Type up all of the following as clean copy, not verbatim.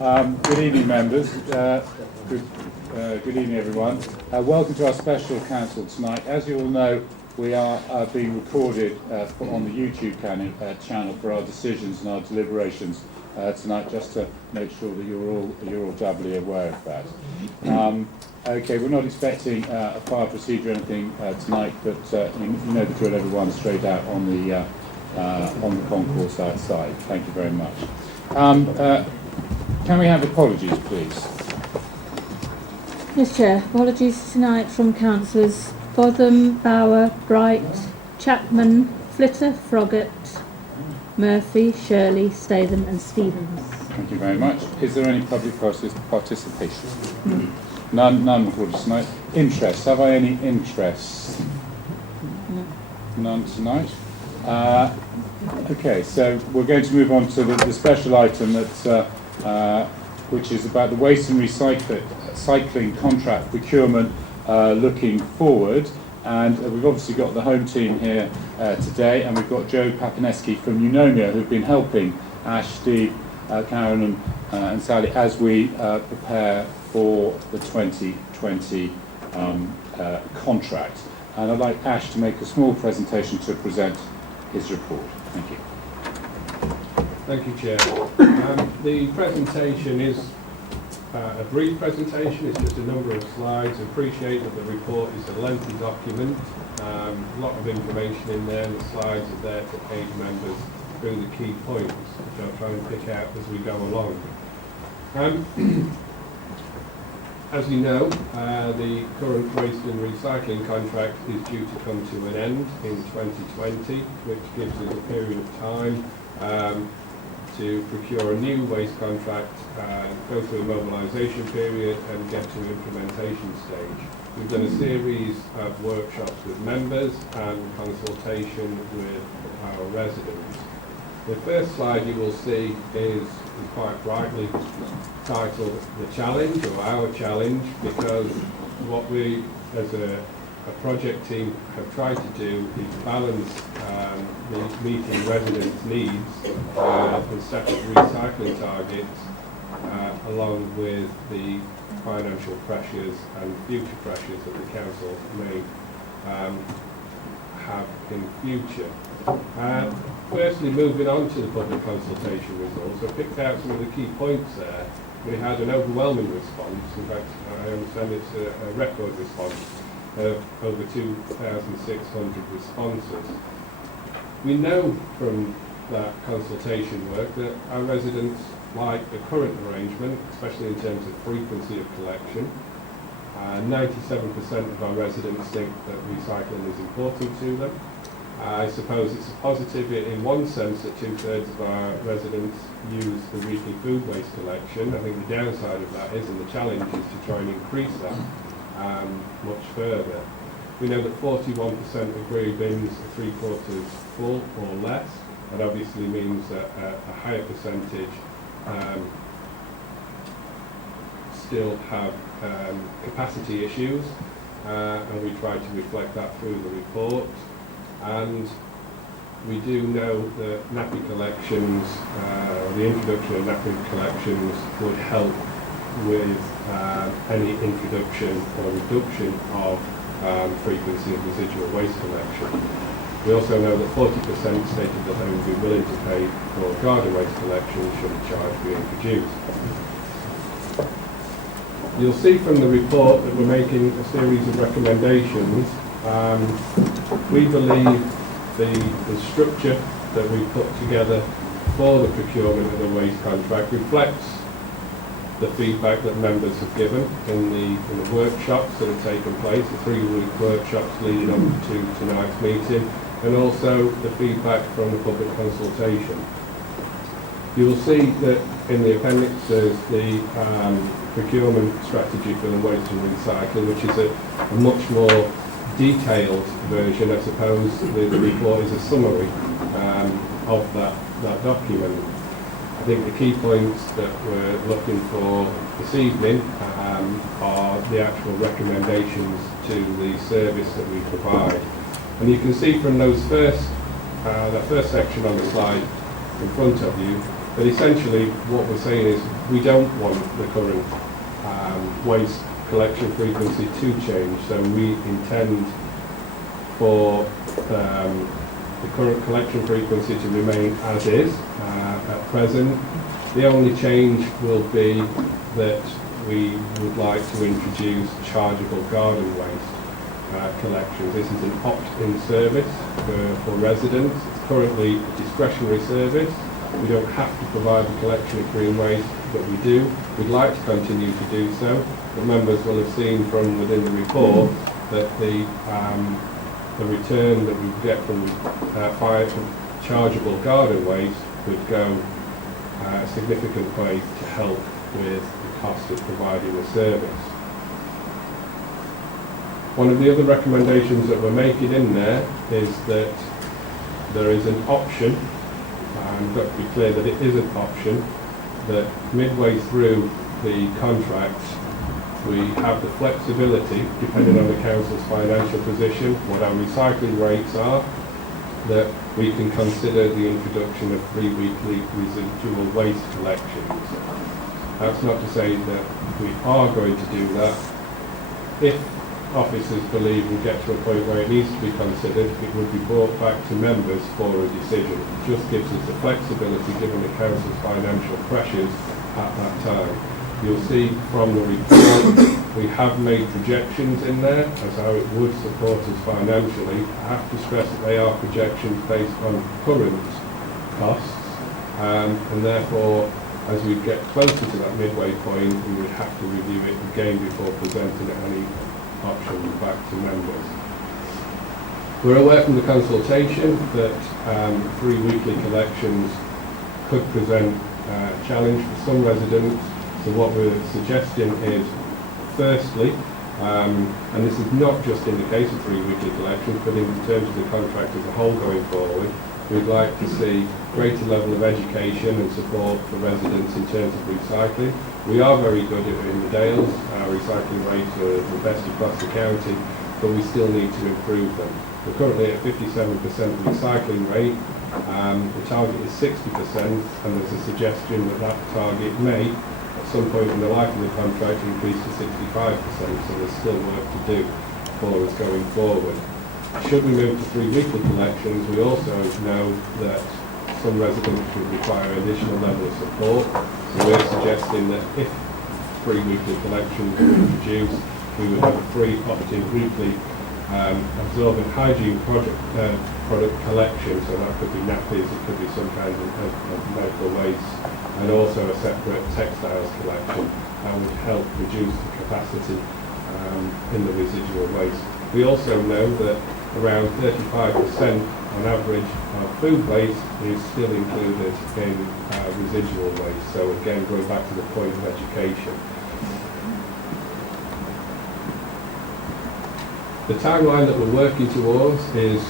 Good evening, members. Good evening, everyone. Welcome to our special council tonight. As you all know, we are being recorded on the YouTube channel for our decisions and our deliberations tonight, just to make sure that you're all doubly aware of that. Okay, we're not expecting a fire procedure or anything tonight, but you know the drill, everyone, straight out on the concourse outside. Thank you very much. Can we have apologies, please? Yes, Chair. Apologies tonight from councillors Botham, Bauer, Bright, Chapman, Flitter, Froggatt, Murphy, Shirley, Statham and Stevens. Thank you very much. Is there any public participation? None recorded tonight. Interest. Have I any interest? None tonight. Okay, so we're going to move on to the special item that which is about the waste and recycling contract procurement looking forward. And we've obviously got the home team here today, and we've got Joe Papineski from Eunomia, who've been helping Ash, Steve, Karen and Sally as we prepare for the 2020 contract. And I'd like Ash to make a small presentation to present his report. Thank you. Thank you, Chair. The presentation is a brief presentation. It's just a number of slides. I appreciate that the report is a lengthy document. A lot of information in there, and the slides are there to aid members through the key points, which I'll try and pick out as we go along. As you know, the current waste and recycling contract is due to come to an end in 2020, which gives us a period of time to procure a new waste contract, go through a mobilisation period and get to implementation stage. We've done a series of workshops with members and consultation with our residents. The first slide you will see is quite rightly titled The Challenge, or Our Challenge, because what we as a project team have tried to do is balance meeting residents' needs and set up recycling targets along with the financial pressures and future pressures that the council may have in future. Firstly, moving on to the public consultation results, I picked out some of the key points there. We had an overwhelming response. In fact, I understand it's a record response of over 2,600 responses. We know from that consultation work that our residents like the current arrangement, especially in terms of frequency of collection. 97% of our residents think that recycling is important to them. I suppose it's a positive in one sense that 2/3 of our residents use the weekly food waste collection. I think the downside of that is, and the challenge is to try and increase that much further. We know that 41% agree bins are 3/4 full or less. That obviously means that a higher percentage still have capacity issues, and we try to reflect that through the report. And we do know that nappy collections, the introduction of nappy collections would help with any introduction or reduction of frequency of residual waste collection. We also know that 40% stated that they would be willing to pay for garden waste collection should a charge be introduced. You'll see from the report that we're making a series of recommendations. We believe the structure that we put together for the procurement of the waste contract reflects the feedback that members have given in the workshops that have taken place, the 3-week workshops leading up to tonight's meeting, and also the feedback from the public consultation. You will see that in the appendix there's the procurement strategy for the waste and recycling, which is a much more detailed version. I suppose the report is a summary of that document. I think the key points that we're looking for this evening are the actual recommendations to the service that we provide. And you can see from those that first section on the slide in front of you, But essentially what we're saying is we don't want the current waste collection frequency to change, so we intend for the current collection frequency to remain as is at present. The only change will be that we would like to introduce chargeable garden waste collections. This is an opt-in service for residents. It's currently a discretionary service. We don't have to provide the collection of green waste, but we do. We'd like to continue to do so. But members will have seen from within the report that the return that we get from chargeable garden waste would go a significant way to help with the cost of providing the service. One of the other recommendations that we're making in there is that there is an option, and we've got to be clear that it is an option, that midway through the contract we have the flexibility, depending on the council's financial position, what our recycling rates are, that we can consider the introduction of 3 weekly residual waste collections. That's not to say that we are going to do that. If officers believe we get to a point where it needs to be considered, it would be brought back to members for a decision. It just gives us the flexibility given the council's financial pressures at that time. You'll see from the report we have made projections in there as how it would support us financially. I have to stress that they are projections based on current costs, and therefore as we get closer to that midway point we would have to review it again before presenting any options back to members. We're aware from the consultation that 3 weekly collections could present a challenge for some residents. So what we're suggesting is, firstly, and this is not just in the case of 3 weekly collections, but in terms of the contract as a whole going forward, we'd like to see greater level of education and support for residents in terms of recycling. We are very good in the Dales. Our recycling rates are the best across the county, but we still need to improve them. We're currently at 57% recycling rate. The target is 60%, and there's a suggestion that that target may at some point in the life of the contract increase to 65%, so there's still work to do for us going forward. Should we move to 3 weekly collections, we also know that some residents would require additional level of support, so we're suggesting that if 3 weekly collections were introduced, we would have a free opt-in weekly absorbent hygiene product collection, so that could be nappies, it could be some kind of medical waste, and also a separate textiles collection that would help reduce the capacity in the residual waste. We also know that around 35% on average of food waste is still included in residual waste, so again going back to the point of education. The timeline that we're working towards is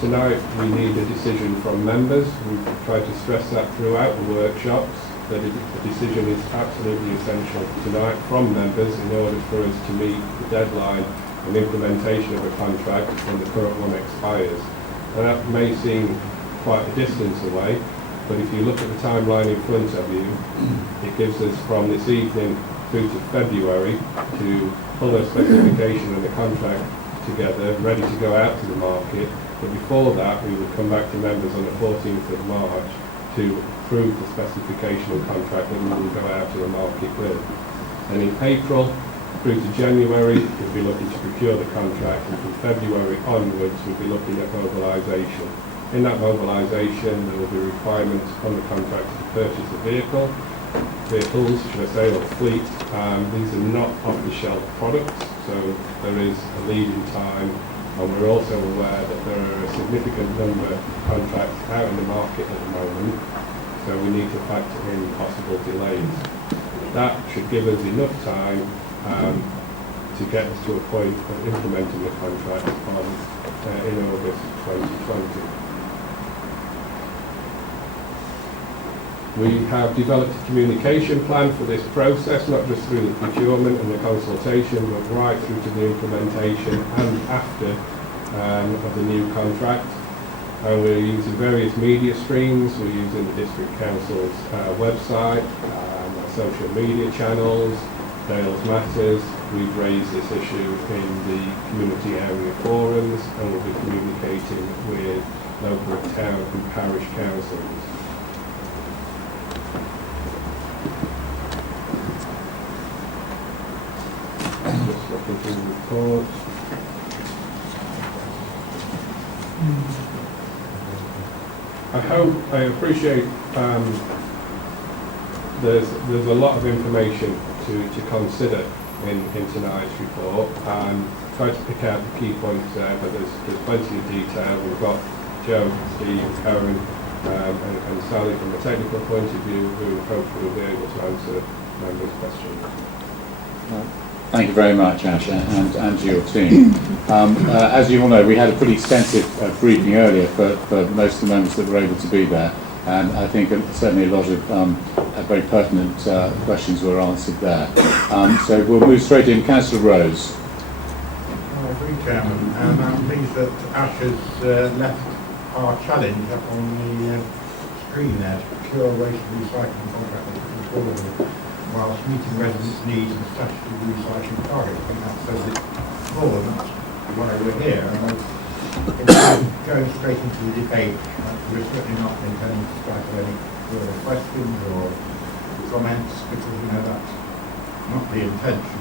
tonight we need a decision from members. We've tried to stress that throughout the workshops, that a decision is absolutely essential tonight from members in order for us to meet the deadline and implementation of a contract when the current one expires. And that may seem quite a distance away, but if you look at the timeline in front of you, it gives us from this evening through to February to pull a specification and a contract together, ready to go out to the market. But before that, we would come back to members on the 14th of March to approve the specification and contract that we will go out to the market with. And in April through to January, we'll be looking to procure the contract, and from February onwards, we'll be looking at mobilisation. In that mobilisation, there will be requirements on the contract to purchase the vehicles, should I say, or fleet. These are not off-the-shelf products, so there is a lead-in time, and we're also aware that there are a significant number of contracts out in the market at the moment, so we need to factor in possible delays. That should give us enough time to get us to a point of implementing the contract in August 2020. We have developed a communication plan for this process, not just through the procurement and the consultation, but right through to the implementation and after of the new contract. and we're using various media streams. We're using the District Council's website, social media channels, Dales Matters. We've raised this issue in the community area forums, and we'll be communicating with local town and parish councils. Just looking through the report. I appreciate there's a lot of information to consider in tonight's report, and try to pick out the key points there, but there's plenty of detail. We've got Joe, Steve, Karen, and Sally from a technical point of view, who hopefully will be able to answer members' questions. Thank you very much, Ash, and to your team. As you all know, we had a pretty extensive briefing earlier for most of the members that were able to be there, and I think certainly a lot of very pertinent questions were answered there. So we'll move straight in. Councillor Rose. Thank you, Chairman. I'm pleased that Ash has left our challenge up on the screen there to procure waste recycling contract whilst meeting residents' needs and statutory recycling targets. I think that says it more than that's why we're here. And going straight into the debate, we're certainly not intending to strike any further questions or comments, because that's not the intention.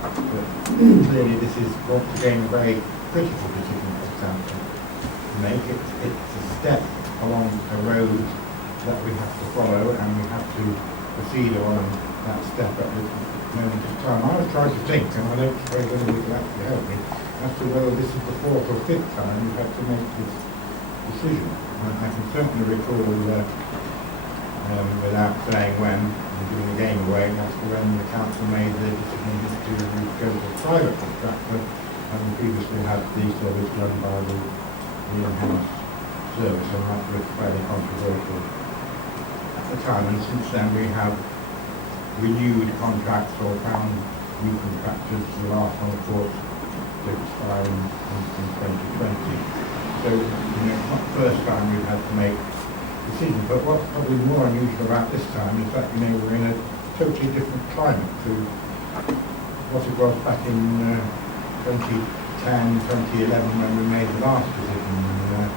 But clearly this is once again a very critical decision for the council to make. It's a step along a road that we have to follow, and we have to proceed on that step at this moment of time. I was trying to think, and I don't suppose anybody can actually help me, as to whether this is the fourth or fifth time we've had to make this decision. I can certainly recall, without saying when, and giving the game away, as to when the council made the decision to go to a private contractor, and we previously had the service done by the in-house service, and that was fairly controversial at the time. And since then we have renewed contracts or found new contractors. The last one, of course, to expire in 2020. So, it's not the first time we've had to make decisions. But what's probably more unusual about this time is that, we're in a totally different climate to what it was back in 2010, 2011 when we made the last decision. And,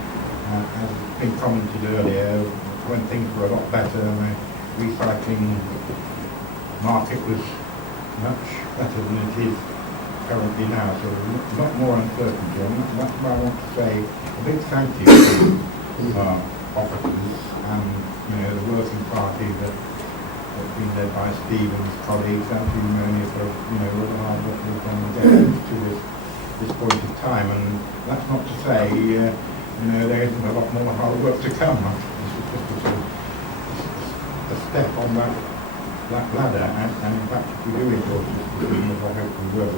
as has been commented earlier, when things were a lot better and the recycling market was much better than it is currently now. So a lot more uncertainty, and that's why I want to say a big thank you to our officers and the working party that's been led by Stephen's colleagues, and to Monia for all the hard work they've done to get to this point of time. And that's not to say there isn't a lot more hard work to come. This is just a sort of a step on that ladder, and in fact if we do endorse this decision, as I hope we will,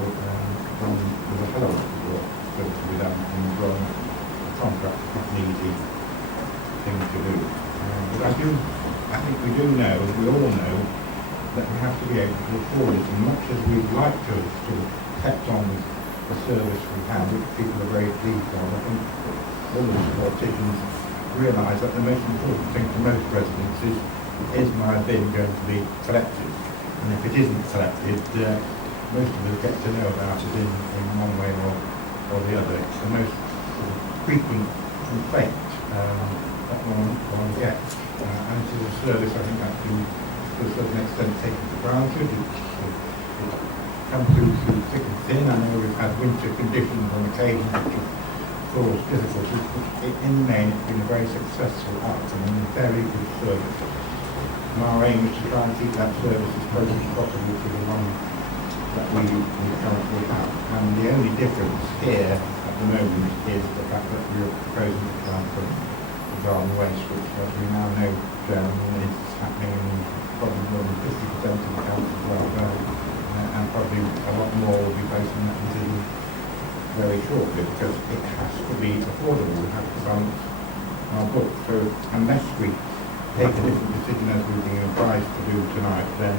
then there's a hell of a lot of work still to be done in the contract. It's not an easy thing to do. But I think we do know, as we all know, that we have to be able to afford it, and much as we'd like to have sort of kept on the service we had, which people are very pleased of, I think all the politicians realise that the most important thing for most residents is my bin going to be collected? And if it isn't collected, most of us get to know about it in one way or the other. It's the most frequent complaint that one gets. And it is a service, I think, that's been to a certain extent taken for granted. It's come through thick and thin. I know we've had winter conditions on occasion which have caused difficulties, but in the main it's been a very successful outcome and a very good service. And our aim is to try and keep that service as close as possible to the one that we currently have. And the only difference here at the moment is the fact that we are proposing to plant for garden waste, which, as we now know, is happening in probably more than 50% of the councils right now, and probably a lot more will be facing that decision very shortly, because it has to be affordable. We have to balance our book. So unless we take a different decision as we've been advised to do tonight, then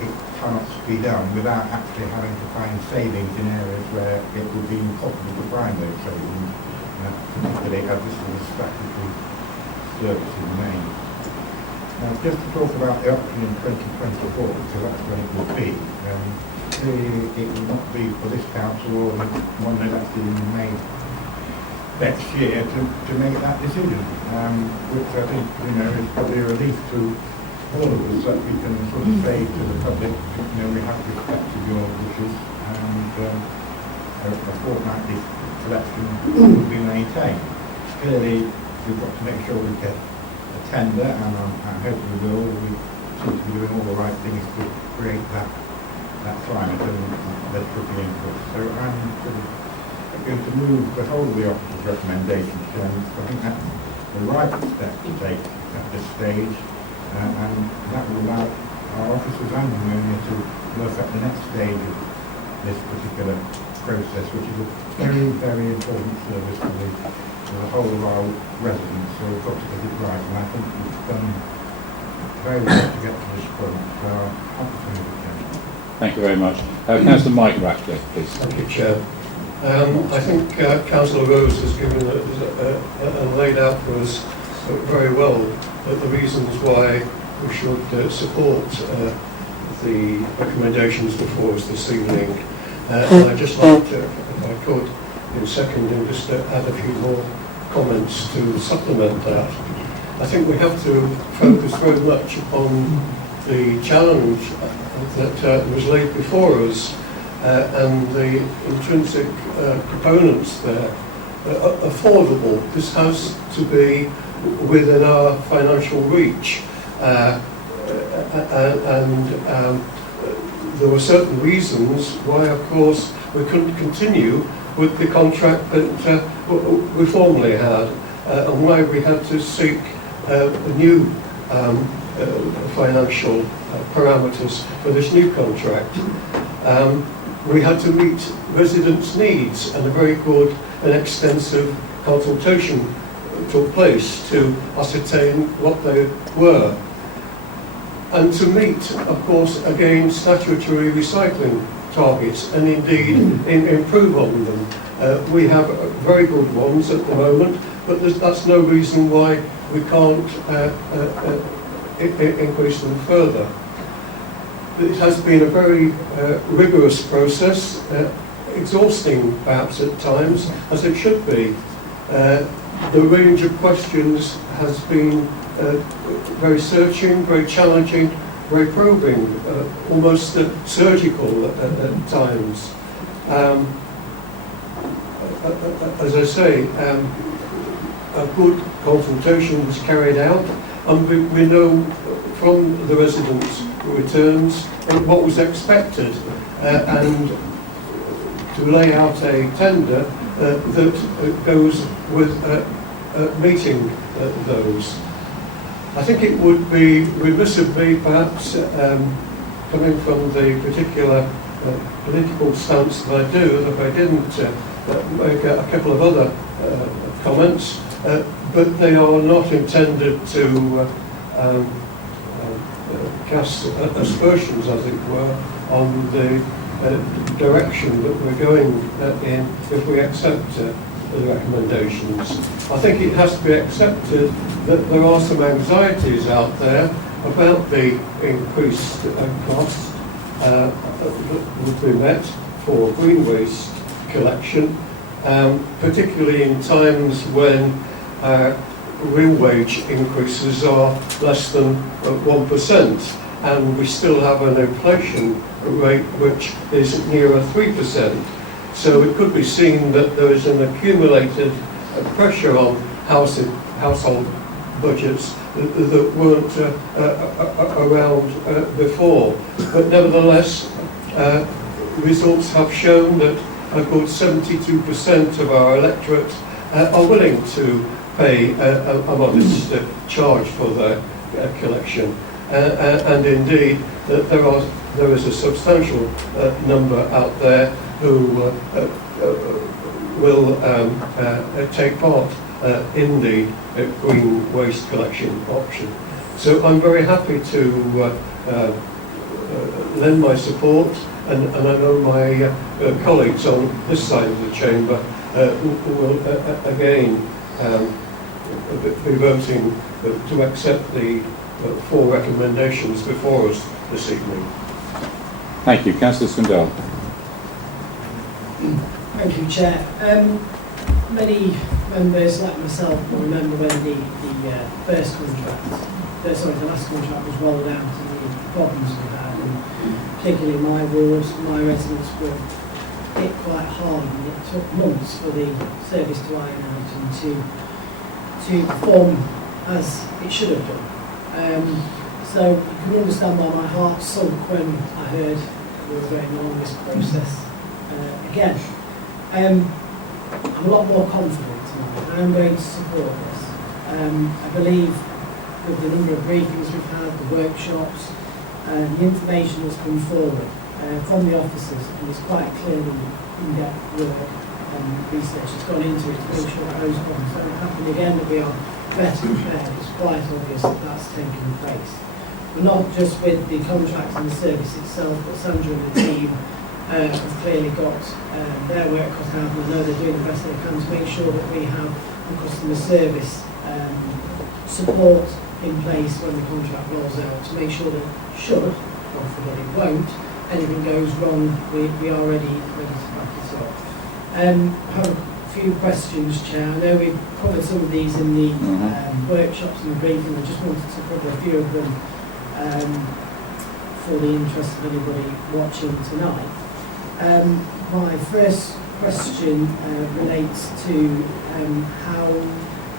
it cannot be done without actually having to find savings in areas where it would be impossible to find those savings particularly as this is a statutory service in Maine. Now, just to talk about the option in 2024, because that's when it will be, clearly it will not be for this council or one elected in May next year to make that decision, which I think, is probably a relief to all of us, that we can sort of say to the public, we have respected your wishes, and a fortnightly collection will be maintained. Clearly, we've got to make sure we get a tender, and I hope we will. We seem to be doing all the right things to create that climate, and there should be input. So I'm going to move the whole of the officer's recommendations, and I think that's the right step to take at this stage, and that will allow our officers and Pneumonia to work at the next stage of this particular process, which is a very, very important service for the whole of our residents. So we've got to get it right, and I think we've done very well to get to this point. So I'll continue with it. Thank you very much. Councillor Mike Ratcliffe, please. Thank you, Chair. I think Councillor Rose has given and laid out for us very well the reasons why we should support the recommendations before us this evening. And I'd just like to, if I could, in seconding, just to add a few more comments to supplement that. I think we have to focus very much upon the challenge that was laid before us and the intrinsic components there. Affordable. This has to be within our financial reach. There were certain reasons why, of course, we couldn't continue with the contract that we formerly had, and why we had to seek new financial parameters for this new contract. We had to meet residents' needs, and a very good and extensive consultation took place to ascertain what they were. And to meet, of course, again, statutory recycling targets, and indeed improve on them. We have very good ones at the moment, but that's no reason why we can't increase them further. It has been a very rigorous process, exhausting perhaps at times, as it should be. The range of questions has been very searching, very challenging, very probing, almost surgical at times. As I say, a good consultation was carried out, and we know from the residents' returns what was expected, and to lay out a tender that goes with meeting those. I think it would be remiss of me, perhaps, coming from the particular political stance that I do, if I didn't make a couple of other comments, but they are not intended to cast aspersions, as it were, on the direction that we're going in if we accept the recommendations. I think it has to be accepted that there are some anxieties out there about the increased costs that would be met for green waste collection, particularly in times when real wage increases are less than 1%, and we still have an inflation rate which is nearer 3%. So it could be seen that there is an accumulated pressure on household budgets that weren't around before. But nevertheless, results have shown that a good 72% of our electorate are willing to pay a modest charge for their collection. And indeed, there is a substantial number out there who will take part in the green waste collection option. So I'm very happy to lend my support, and I know my colleagues on this side of the chamber will again be voting to accept the 4 recommendations before us this evening. Thank you. Councillor Swindell. Thank you, Chair. Many members, like myself, will remember when the last contract was rolled out and the problems we had, and particularly my wards, my residents were hit quite hard, and it took months for the service to iron out and to perform as it should have done. So you can understand why my heart sunk when I heard we were going on this process again. I'm a lot more confident tonight. I'm going to support this. I believe with the number of briefings we've had, the workshops, the information that's come forward from the officers, and it's quite clearly in-depth work and research has gone into it to make sure that those problems don't happen again, that we are better prepared. It's quite obvious that that's taking place. But not just with the contract and the service itself, but Sandra and the team have clearly got their work cut out, and I know they're doing the best they can to make sure that we have the customer service support in place when the contract rolls out, to make sure that should, God forbid it won't, anything goes wrong, we are ready to back it up. I have a few questions, Chair. I know we've covered some of these in the workshops and the briefing. I just wanted to cover a few of them for the interest of anybody watching tonight. My first question relates to how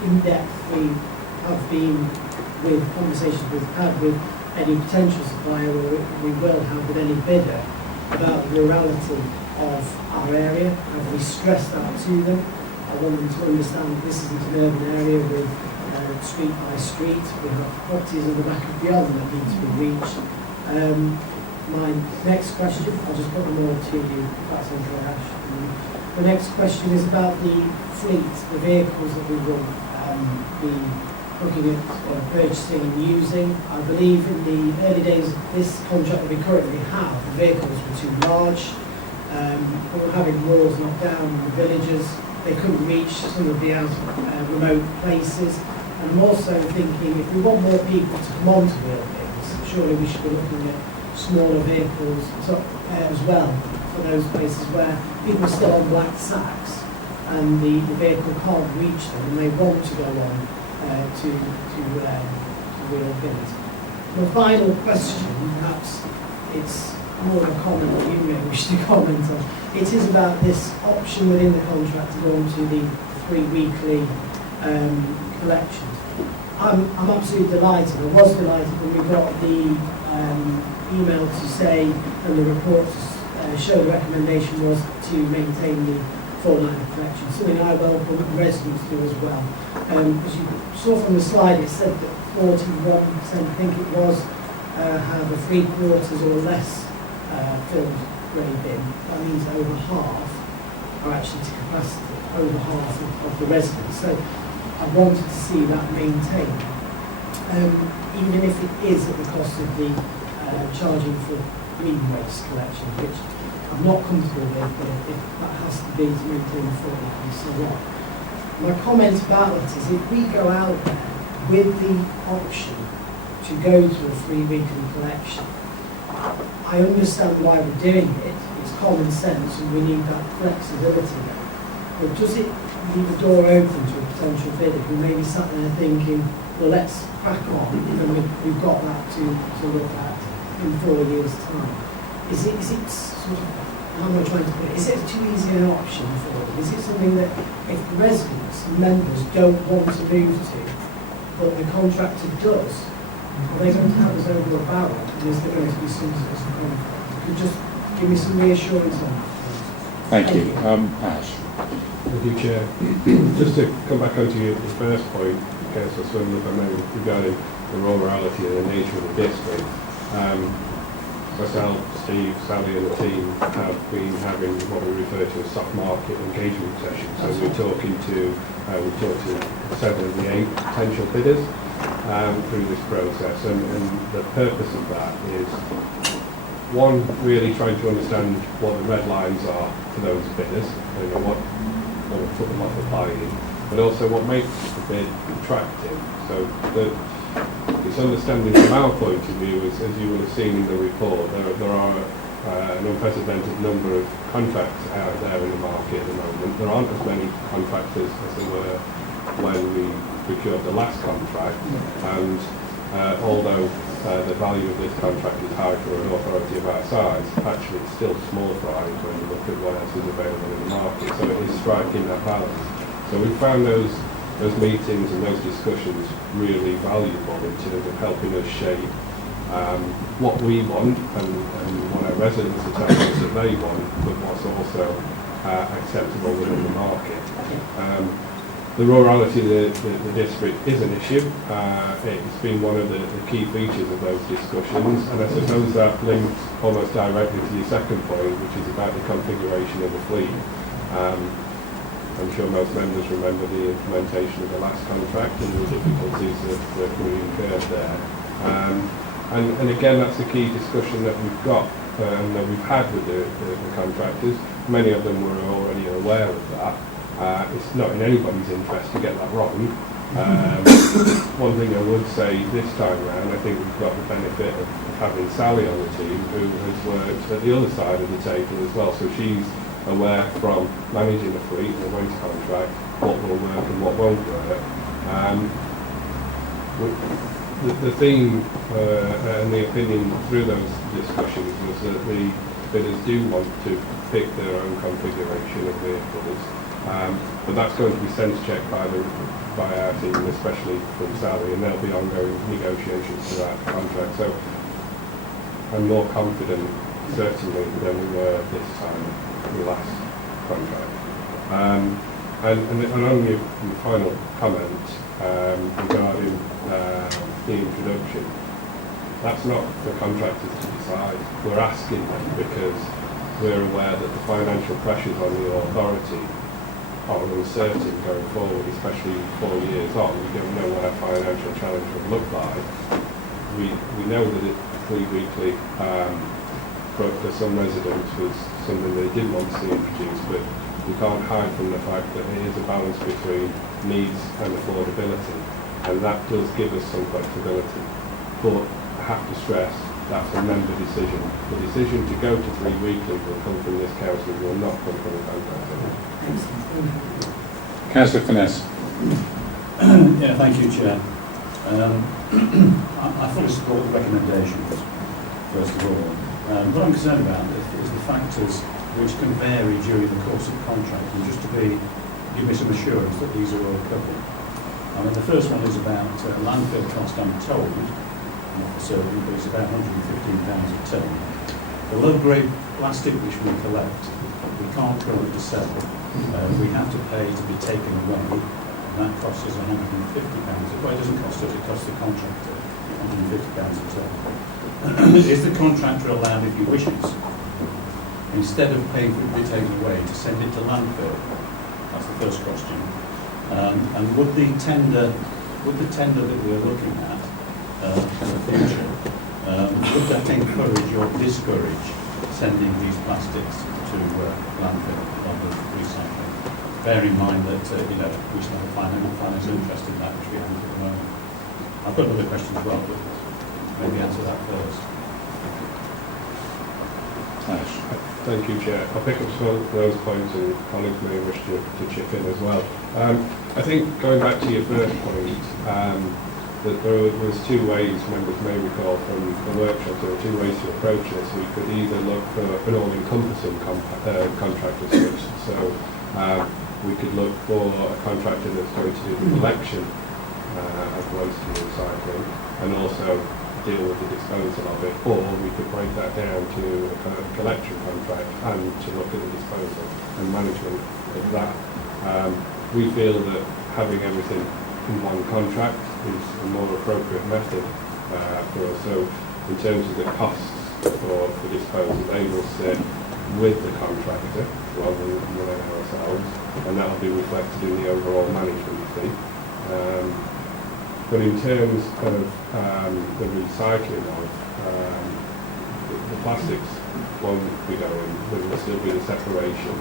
in-depth we have been with conversations we've had with any potential supplier, or we will have with any bidder, about the rurality of our area. Have we stressed that to them? I want them to understand that this isn't an urban area with street by street. We have properties on the back of beyond that need to be reached. My next question, I'll just put them all to you, if that's okay, Ash. The next question is about the fleet, the vehicles that we will be looking at purchasing and using. I believe in the early days of this contract that we currently have, the vehicles were too large. We were having walls knocked down in the villages. They couldn't reach some of the remote places. And I'm also thinking, if we want more people to come onto buildings, surely we should be looking at smaller vehicles as well, for those places where people are still on black sacks and the vehicle can't reach them and they want to go on to real things. My final question, perhaps it's more of a comment that you may wish to comment on. It is about this option within the contract to go on to the 3 weekly collections. I'm absolutely delighted. I was delighted when we got the email to say, and the report to show the recommendation was to maintain the 4-line collection, something I welcome and residents do as well. As you saw from the slide, it said that 41%, I think it was, have a 3/4 or less filled grey bin. That means over half are actually to capacity, over half of the residents. So I wanted to see that maintained, even if it is at the cost of the charging for green waste collection, which I'm not comfortable with, but if that has to be to maintain the 4-line, so what? My comment about that is, if we go out there with the option to go to a 3-weekly collection, I understand why we're doing it. It's common sense, and we need that flexibility there. But does it leave the door open to a potential bidder who may be sat there thinking, well, let's crack on, and we've got that to look at in 4 years' time? Is it sort of, how am I trying to put it? Is it too easy an option for them? Is it something that if residents and members don't want to move to, but the contractor does, are they going to have us over a barrel? And is there going to be some sort of conflict? Could you just give me some reassurance on that? Thank you. Ash. Thank you, Chair. Just to come back onto your first point, Councillor Swindell, if I may, regarding the rurality and the nature of the district. Myself, Steve, Sally and the team have been having what we refer to as soft market engagement sessions. So we've talked to 7 of the 8 potential bidders through this process, and the purpose of that is, one, really trying to understand what the red lines are for those bidders, what or put them off applying, but also what makes the bid attractive. So it's understanding from our point of view, as you will have seen in the report, there are an unprecedented number of contracts out there in the market at the moment. There aren't as many contractors as there were when we procured the last contract, and although the value of this contract is high for an authority of our size, actually it's still small fry when you look at what else is available in the market, so it is striking that balance. So we found those meetings and those discussions really valuable in terms of helping us shape what we want and what our residents are telling us that they want, but what's also acceptable within the market. The rurality of the district is an issue. It's been one of the key features of those discussions, and I suppose that links almost directly to your second point, which is about the configuration of the fleet. I'm sure most members remember the implementation of the last contract and the difficulties that we incurred there. And again, that's the key discussion that we've got and that we've had with the contractors. Many of them were already aware of that. It's not in anybody's interest to get that wrong. One thing I would say this time round, I think we've got the benefit of having Sally on the team, who has worked at the other side of the table as well. So she's aware from managing the fleet and the waste contract what will work and what won't work. The theme and the opinion through those discussions was that the bidders do want to pick their own configuration of vehicles. But that's going to be sense checked by our team, especially from Sally, and there'll be ongoing negotiations throughout the contract. So I'm more confident, certainly, than we were this time, the last contract. And on your final comment regarding the introduction, that's not for contractors to decide. We're asking them because we're aware that the financial pressures on the authority are uncertain going forward, especially 4 years on. We don't know what our financial challenge will look like. We know that 3 weekly for some residents was something they didn't want to see introduced, but we can't hide from the fact that it is a balance between needs and affordability, and that does give us some flexibility. But I have to stress, that's a member decision. The decision to go to 3 weekly will come from this council, it will not come from the contractor. Councillor Finesse. Yeah, thank you, Chair. I fully support the recommendations, first of all. What I'm concerned about is the factors which can vary during the course of the contract, and just to give me some assurance that these are all covered. I mean, the first one is about landfill cost, I'm told, not for certain, but it's about £115 a tonne. The low-grade plastic which we collect, we can't currently sell. We have to pay to be taken away, and that costs us £150. Well, it doesn't cost us, it costs the contractor £150 a tonne. Is the contractor allowed, if he wishes, instead of paying for it to be taken away, to send it to landfill? That's the first question. And would the tender that we're looking at in the future, would that encourage or discourage sending these plastics to landfill rather than recycling? Bear in mind that we still have finance interest in that, which we haven't at the moment. I've got another question as well, but maybe answer that first. Thank you, Chair. I'll pick up some of those points and colleagues may wish to chip in as well. I think going back to your first point, that there was 2 ways, members may recall from the workshop, there were 2 ways to approach this. We could either look for an all-encompassing contractor switch, so we could look for a contractor that's going to do the collection of waste and recycling and also deal with the disposal of it, or we could break that down to a collection contract and to look at the disposal and management of that. We feel that having everything in one contract is a more appropriate method for us. So in terms of the costs for disposal, they will sit with the contractor rather than ourselves, and that will be reflected in the overall management fee. But in terms of the recycling of the plastics won't be going, there will still be the separation.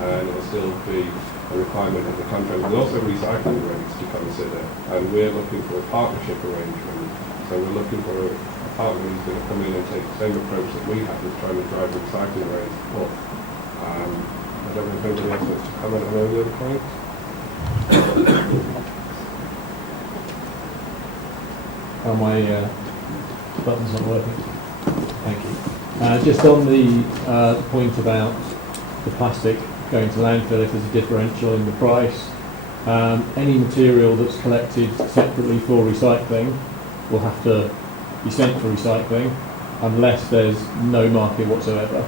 and it'll still be a requirement of the contract. There's also recycling rates to consider, and we're looking for a partnership arrangement. So we're looking for a partner who's going to come in and take the same approach that we have with trying to drive recycling rates up. I don't know if anybody else wants to comment on any other points. Oh, my button's not working. Thank you. Just on the point about the plastic going to landfill, if there's a differential in the price, any material that's collected separately for recycling will have to be sent for recycling unless there's no market whatsoever.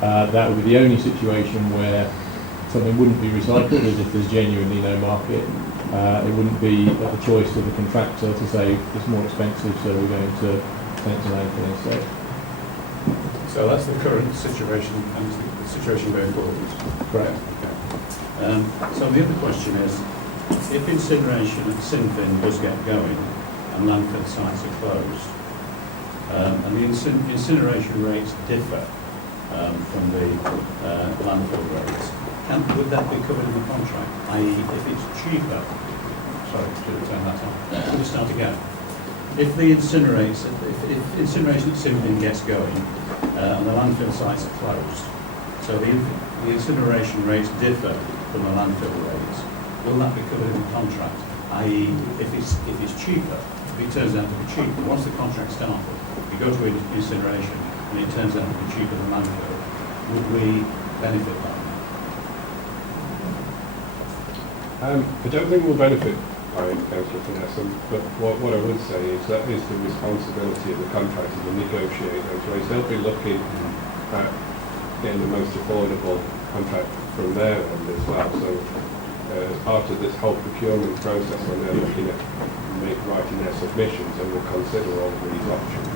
That would be the only situation where something wouldn't be recycled, is if there's genuinely no market. It wouldn't be at the choice of the contractor to say it's more expensive, so we're going to send it to landfill instead. So that's the current situation, and the situation going forward. Correct. Okay. So the other question is, if incineration at Sinfin does get going and landfill sites are closed, and the incineration rates differ from the landfill rates, would that be covered in the contract? I.e., if it's cheaper, sorry, to return that time, let me start again. If the incineration at Sinfin gets going and the landfill sites are closed, so the incineration rates differ from the landfill rates, will that be covered in the contract? I.e., if it's cheaper, if it turns out to be cheaper, once the contract started, we go to incineration and it turns out to be cheaper than landfill, would we benefit from that? I don't think we'll benefit by Councillor Finesse, but what I would say is that is the responsibility of the contractor to negotiate those rates. They'll be looking at getting the most affordable contract from their end as well. So as part of this whole procurement process, when they're looking at writing their submissions, they will consider all of these options,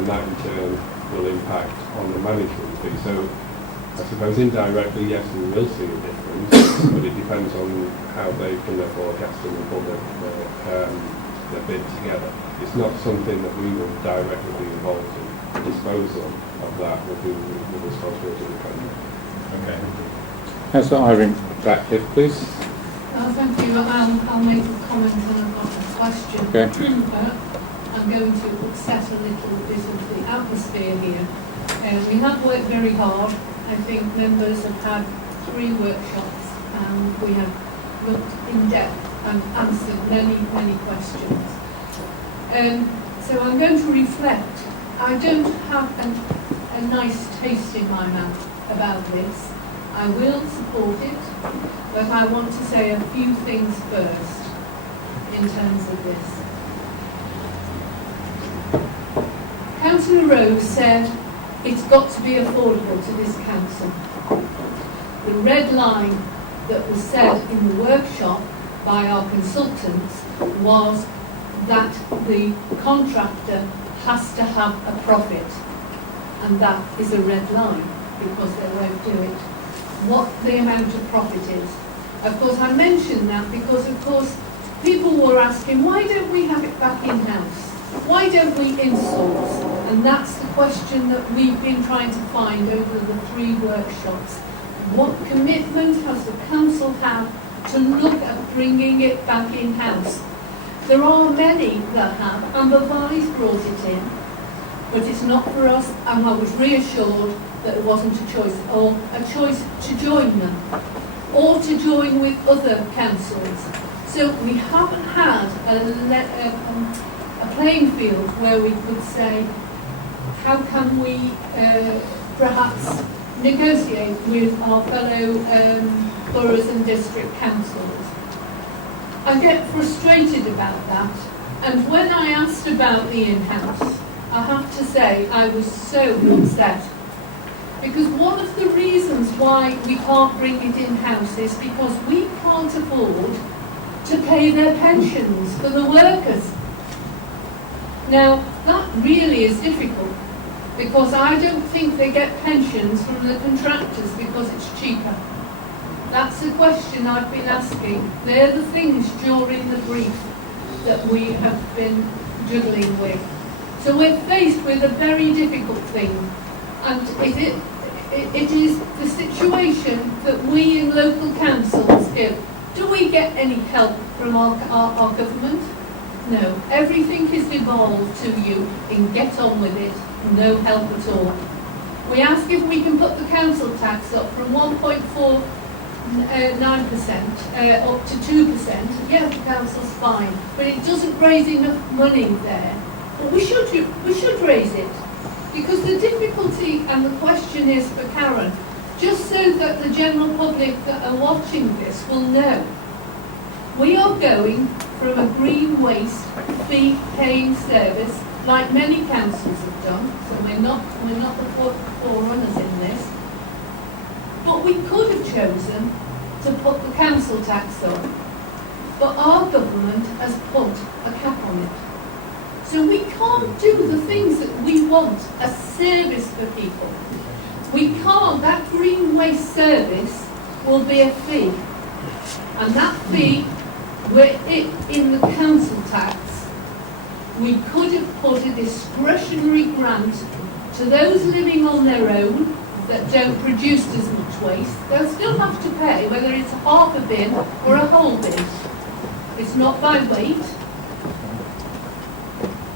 and that in turn will impact on the management fee. So I suppose indirectly, yes, we will see a difference, but it depends on how they've done their forecasting and put their bid together. It's not something that we will directly be involved in. The disposal of that will be the responsibility of the company. Okay. Councillor Irene Ratcliffe, please. Thank you. I'll make a comment and I've got a question. Okay. I'm going to upset a little bit of the atmosphere here. We have worked very hard. I think members have had 3 workshops and we have looked in depth and answered many, many questions. So I'm going to reflect. I don't have a nice taste in my mouth about this. I will support it, but I want to say a few things first in terms of this. Councillor Rose said it's got to be affordable to this council. The red line that was said in the workshop by our consultants was that the contractor has to have a profit, and that is a red line because they won't do it. What the amount of profit is. Of course, I mentioned that because, of course, people were asking, why don't we have it back in-house? Why don't we insource? And that's the question that we've been trying to find over the 3 workshops. What commitment has the council had to look at bringing it back in-house? There are many that have. Amber Valley's brought it in, but it's not for us, and I was reassured that it wasn't a choice, or a choice to join them, or to join with other councils. So we haven't had a playing field where we could say, how can we perhaps negotiate with our fellow boroughs and district councils? I get frustrated about that, and when I asked about the in-house, I have to say I was so upset. Because one of the reasons why we can't bring it in-house is because we can't afford to pay their pensions for the workers. Now, that really is difficult, because I don't think they get pensions from the contractors because it's cheaper. That's the question I've been asking. They're the things during the brief that we have been juggling with. So we're faced with a very difficult thing, and it is the situation that we in local councils give. Do we get any help from our government? No. Everything is devolved to you in get on with it, no help at all. We ask if we can put the council tax up from 1.49% up to 2%. Yeah, the council's fine, but it doesn't raise enough money there. But we should raise it, because the difficulty and the question is for Karen, just so that the general public that are watching this will know. We are going from a green waste fee paying service, like many councils have done, so we're not the forerunners in this. But we could have chosen to put the council tax up, but our government has put a cap on it. So we can't do the things that we want, a service for people. We can't, that green waste service will be a fee. And that fee, in the council tax, we could have put a discretionary grant to those living on their own that don't produce as much waste. They'll still have to pay, whether it's half a bin or a whole bin. It's not by weight.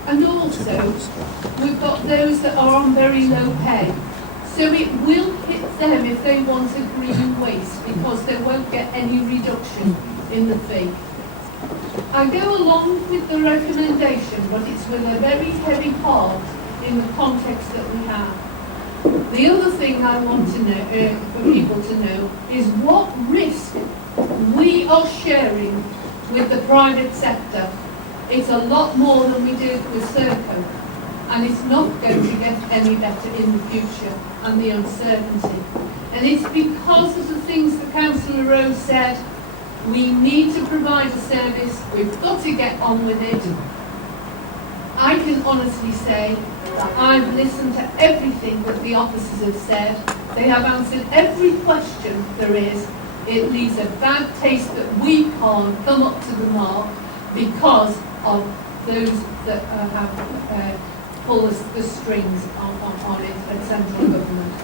And also, we've got those that are on very low pay. So it will hit them if they want a green waste, because they won't get any reduction in the fee. I go along with the recommendation, but it's with a very heavy heart in the context that we have. The other thing I want to know, for people to know, is what risk we are sharing with the private sector. It's a lot more than we did with Serco, and it's not going to get any better in the future, and the uncertainty. And it's because of the things that Councillor Rose said. We need to provide a service, we've got to get on with it. I can honestly say that I've listened to everything that the officers have said. They have answered every question there is. It leaves a bad taste that we can't come up to the mark because of those that have pulled the strings on it at central government.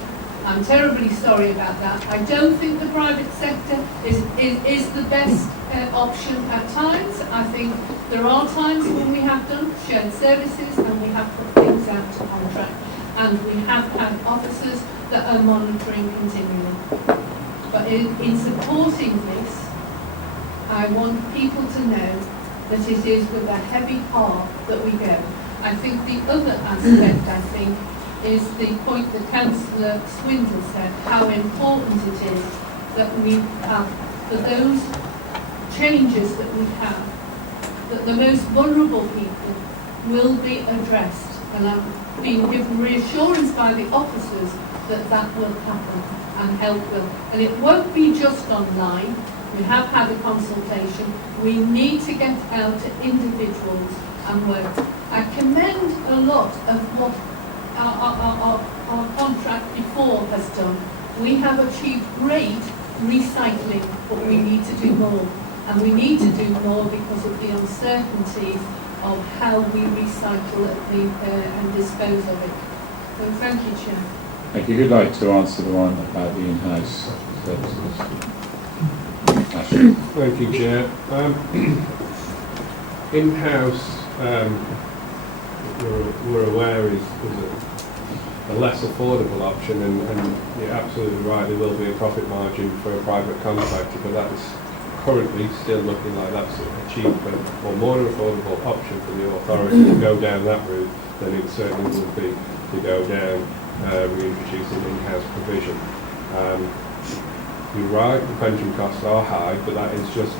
I'm terribly sorry about that. I don't think the private sector is the best option at times. I think there are times when we have done shared services and we have put things out to contract, and we have had officers that are monitoring continually. But in supporting this, I want people to know that it is with a heavy heart that we go. I think the other aspect, is the point that Councillor Swindle said, how important it is that we have, for those changes that we have, that the most vulnerable people will be addressed. And I'm being given reassurance by the officers that that will happen and help will. And it won't be just online. We have had a consultation. We need to get out to individuals and work. I commend a lot of what our contract before has done. We have achieved great recycling, but we need to do more. And we need to do more because of the uncertainties of how we recycle and dispose of it. So thank you, Chair. Thank you. Who'd like to answer the one about the in-house services? Ashley. Thank you, Chair. In-house, we're aware is a less affordable option, and you're absolutely right, there will be a profit margin for a private contractor, but that is currently still looking like that's a cheaper or more affordable option for the authority to go down that route than it certainly would be to go down reintroducing in-house provision. You're right, the pension costs are high, but that is just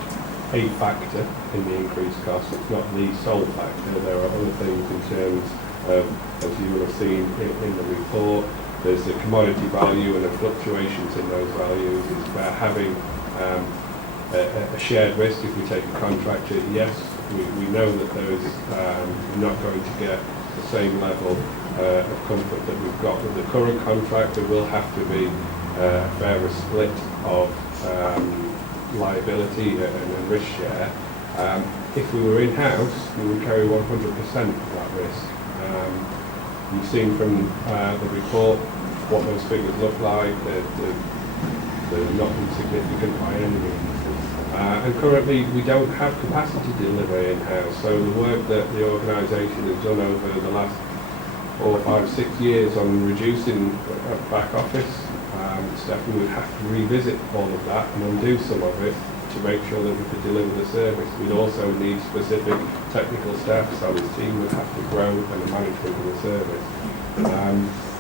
a factor in the increased costs. It's not the sole factor. There are other things in terms of, as you will have seen in the report, there's the commodity value and the fluctuations in those values. It's about having a shared risk. If we take a contractor, yes, we know that those not going to get the same level of comfort that we've got with the current contract. There will have to be a fairer split of liability and risk share. If we were in-house, we would carry 100% of that risk. You've seen from the report what those figures look like. They're not insignificant by any means. And currently we don't have capacity to deliver in-house, so the work that the organisation has done over the last 4, 5, 6 years on reducing back office, Stefan would have to revisit all of that and undo some of it to make sure that we could deliver the service. We'd also need specific technical staff, so his team would have to grow and the management of the service.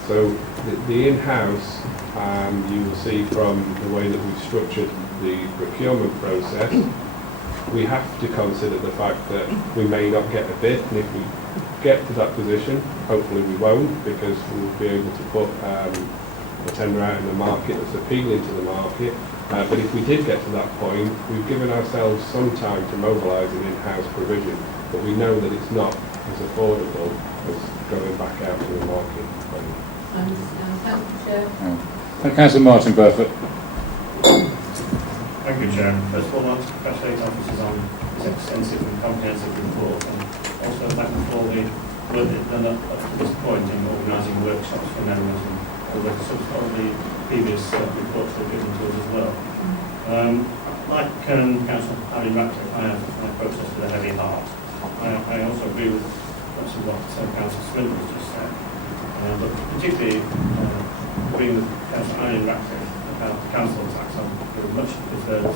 So the in-house, you will see from the way that we've structured the procurement process, we have to consider the fact that we may not get a bid, and if we get to that position, hopefully we won't, because we'll be able to put a tender out in the market that's appealing to the market. But if we did get to that point, we've given ourselves some time to mobilise an in-house provision, but we know that it's not as affordable as going back out to the market. Councillor Martin Burford. Thank you, Chair. First of all, I'd like to congratulate officers on this extensive and comprehensive report, and also thank them for the work they've done up to this point in organising workshops for members and all the previous reports they've given to us as well. Like Councillor Harry Ratcliffe, I process with a heavy heart. I also agree with much of what Councillor Swindle has just said, but particularly agreeing with Councillor Harry Ratcliffe about the council tax. I would much prefer to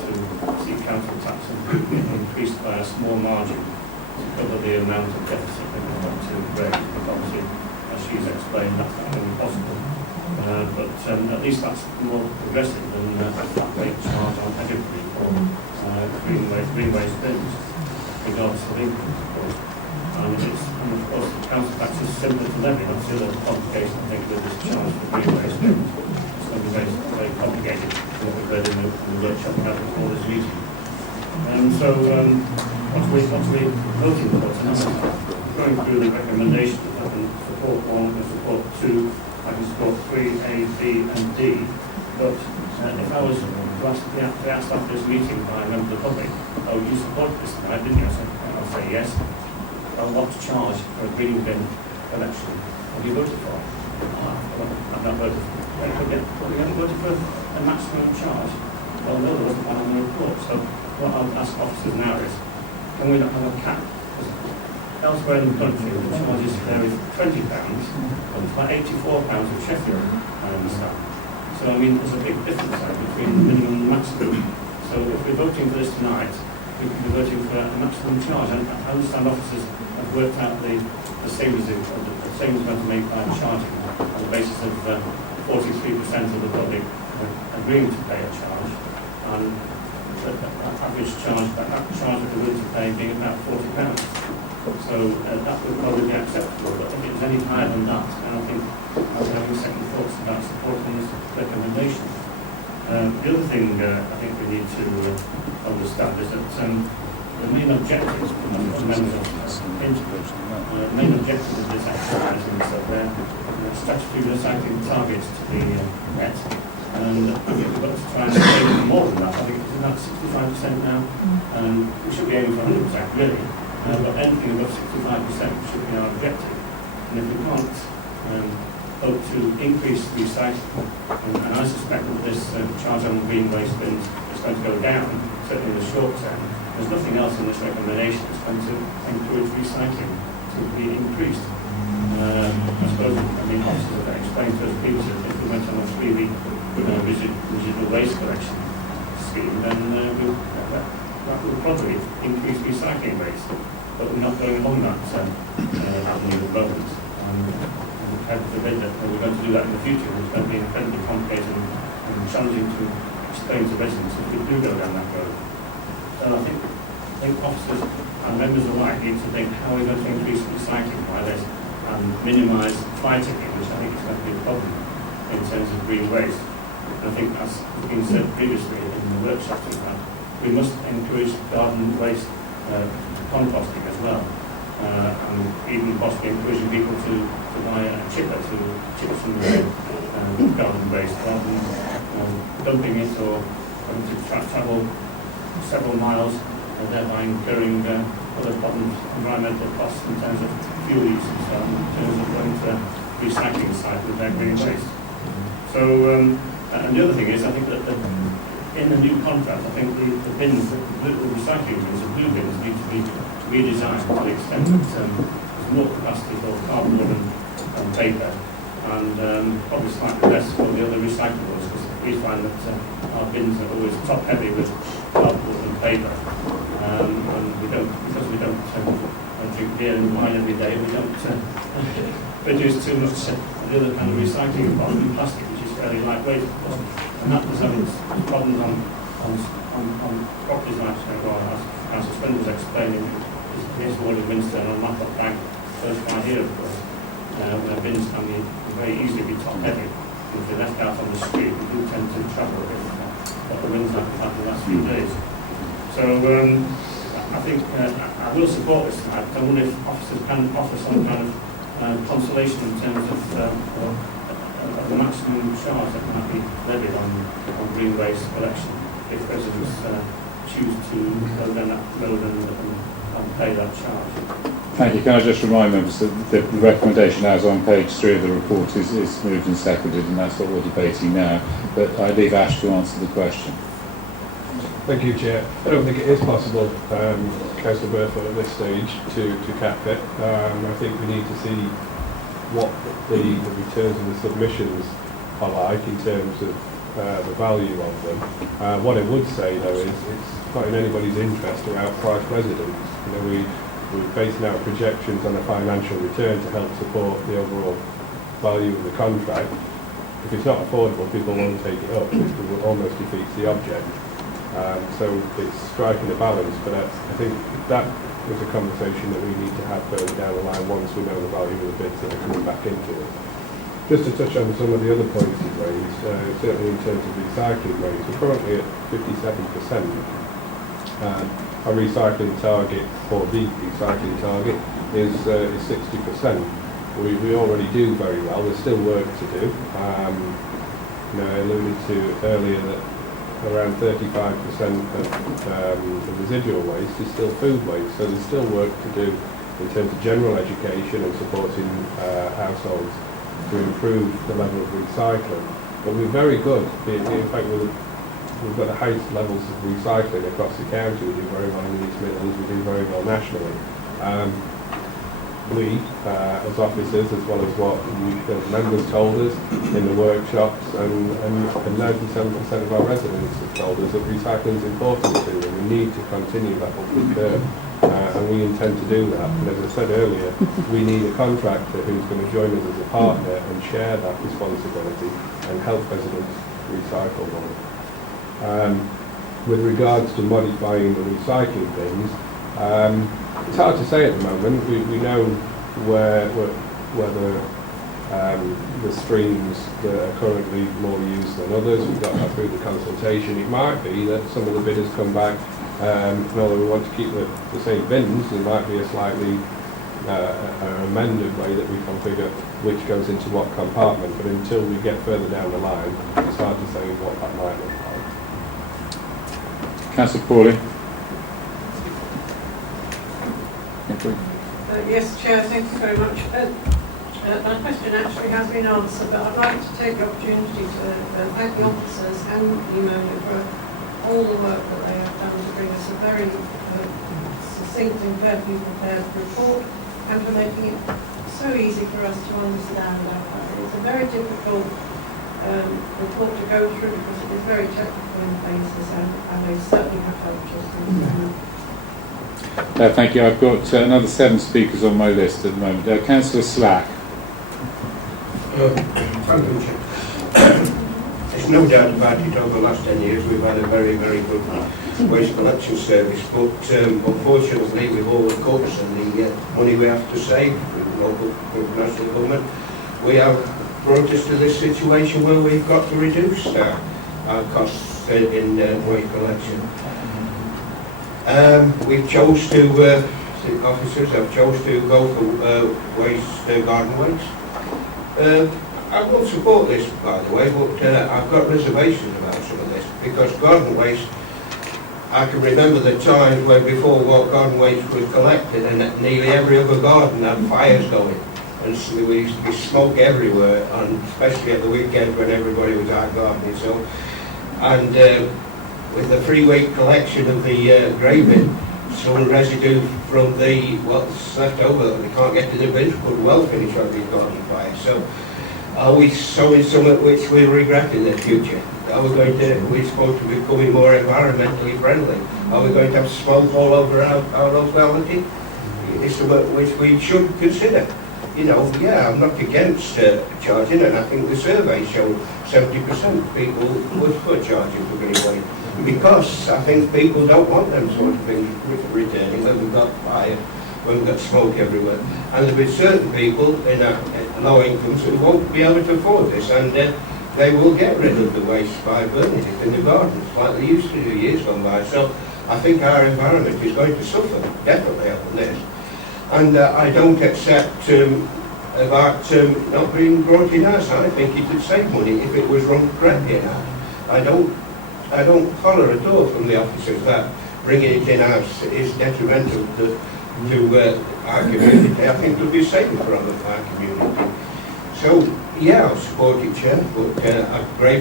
see council tax increased by a small margin to cover the amount of deficit that we've got to raise, because obviously, as she's explained, that's not going to be possible. But at least that's more progressive than a flat rate charge on everybody for green waste bins, regardless of income, of course. And of course, the council tax is similar to levy. That's the other complication, I think, with this charge for green waste bins. It's going to be very, very complicated, what we've read in the workshop we had before this meeting. So, what are we voting for tonight? Going through the recommendations, I can support 1, I can support 2, I can support 3, A, B and D. But if I was to ask after this meeting by a member of the public, oh, you supported this tonight, didn't you? I'll say yes. I'll want to charge for a green bin election. Have you voted for it? I've not voted for it. Well, you haven't voted for a maximum charge? Well, no, there wasn't one on the report. So what I'll ask officers now is, can we not have a cap? Because elsewhere in the country, the charges vary £20, and it's about £84 in Sheffield, I understand. So, I mean, there's a big difference there between the minimum and the maximum. So if we're voting for this tonight, we could be voting for a maximum charge. And I understand officers have worked out the savings going to make by charging on the basis of 43% of the public agreeing to pay a charge, and that average charge, that charge that they're willing to pay being about £40. So that would probably be acceptable, but if it's any higher than that, then I think I'll be having second thoughts about supporting this recommendation. The other thing I think we need to understand is that the main objective of the members of the main objective of this exercise is that their statutory recycling targets to be met, and I think we've got to try and aim more than that. I think it's about 65% now, and we should be aiming for 100% really, but anything above 65% should be our objective. And if we can't hope to increase recycling, and I suspect that this charge on green waste bins is going to go down, certainly in the short term. There's nothing else in this recommendation that's going to encourage recycling to be increased. I suppose, I mean, officers have explained to us previously that if we went on a 3-week residual waste collection scheme, then that would probably increase recycling rates. But we're not going along that avenue at the moment. God forbid that we're going to do that in the future. It's going to be incredibly complicated and challenging to explain to residents if we do go down that road. So I think officers and members alike need to think how we're going to increase recycling by this and minimise fly tipping, which I think is going to be the problem in terms of green waste. I think, as has been said previously in the workshops, we must encourage garden waste composting as well, and even possibly encouraging people to buy a chipper to chip some garden waste rather than dumping it or having to travel several miles and thereby incurring other problems, environmental costs in terms of fuel use and so on, in terms of going to a recycling site with their green waste. So, and the other thing is, I think that in the new contract, I think the bins, the recycling bins, the blue bins, need to be redesigned to the extent that there's more capacity for cardboard and paper, and probably slightly less for the other recyclables, because we find that our bins are always top heavy with cardboard and paper, and because we don't drink beer and wine every day, we don't produce too much the other kind of recycling apart from plastic, which is fairly lightweight, of course. And that was having problems on properties like Council Spindle was explaining his ward in Minster and on Matlock Bank, close by here, of course, where bins can be very easily be top heavy. If they're left out on the street, we do tend to travel a bit, what the winds like we've had the last few days. So I think I will support this tonight. I wonder if officers can offer some kind of consolation in terms of the maximum charge that might be levied on green waste collection if residents choose to go down that road and pay that charge. Thank you. Can I just remind members that the recommendation as on page 3 of the report is moved and seconded, and that's what we're debating now. But I leave Ash to answer the question. Thank you, Chair. I don't think it is possible, Councillor Burfoot, at this stage to cap it. I think we need to see what the returns and the submissions are like in terms of the value of them. What I would say, though, is it's not in anybody's interest to outprice residents. You know, we're basing our projections on a financial return to help support the overall value of the contract. If it's not affordable, people won't take it up, which almost defeats the object. So it's striking a balance, but I think that is a conversation that we need to have further down the line once we know the value of the bids that are coming back into it. Just to touch on some of the other points you've raised, certainly in terms of recycling rates, we're currently at 57%. Our recycling target, or the recycling target, is 60%. We already do very well. There's still work to do. I alluded to earlier that around 35% of the residual waste is still food waste, so there's still work to do in terms of general education and supporting households to improve the level of recycling. But we're very good. In fact, we've got the highest levels of recycling across the county. We do very well in the East Midlands, we do very well nationally. We, as officers, as well as what the members told us in the workshops, and 97% of our residents have told us that recycling is important to them. We need to continue that upward curve, and we intend to do that. And as I said earlier, we need a contractor who's going to join us as a partner and share that responsibility and help residents recycle more. With regards to modifying the recycling bins, it's hard to say at the moment. We know where the streams that are currently more used than others. We've got that through the consultation. It might be that some of the bidders come back, and although we want to keep the same bins, there might be a slightly amended way that we configure which goes into what compartment. But until we get further down the line, it's hard to say what that might look like. Councillor Crawley. Yes, Chair, thank you very much. My question actually has been answered, but I'd like to take the opportunity to thank the officers and the manager for all the work that they have done to bring us a very succinct and carefully prepared report, and for making it so easy for us to understand. It's a very difficult report to go through because it is very technical in places, and they certainly have helped us. Thank you. I've got another 7 speakers on my list at the moment. Councillor Slack. Thank you, Chair. There's no doubt about it, over the last 10 years we've had a very, very good waste collection service, but unfortunately with all the cuts and the money we have to save from local national government, we have brought us to this situation where we've got to reduce our costs in waste collection. We chose to, the officers have chose to go for garden waste. I will support this, by the way, but I've got reservations about some of this, because garden waste, I can remember the times when before garden waste was collected and nearly every other garden had fires going. and so there used to be smoke everywhere, and especially at the weekend when everybody was out gardening. So, and with the 3-week collection of the grey bin, some residue from the what's left over that they can't get to the bin could well finish on the garden fire. So, are we sowing something which we'll regret in the future? Are we going to? We're supposed to be becoming more environmentally friendly. Are we going to have smoke all over our locality? It's something which we should consider. You know, yeah, I'm not against charging, and I think the survey showed 70% of people would for charging for green waste, because I think people don't want them sort of things returning when we've got fire, when we've got smoke everywhere. And there'll be certain people in low incomes who won't be able to afford this, and they will get rid of the waste by burning it in the gardens, like they used to do years gone by. So I think our environment is going to suffer, definitely, on this. And I don't accept about not being brought in house. I think it would save money if it was run correctly in house. I don't follow at all from the officers that bringing it in house is detrimental to our community. I think it would be safer for our community. So yeah, I'll support it, Chair, but very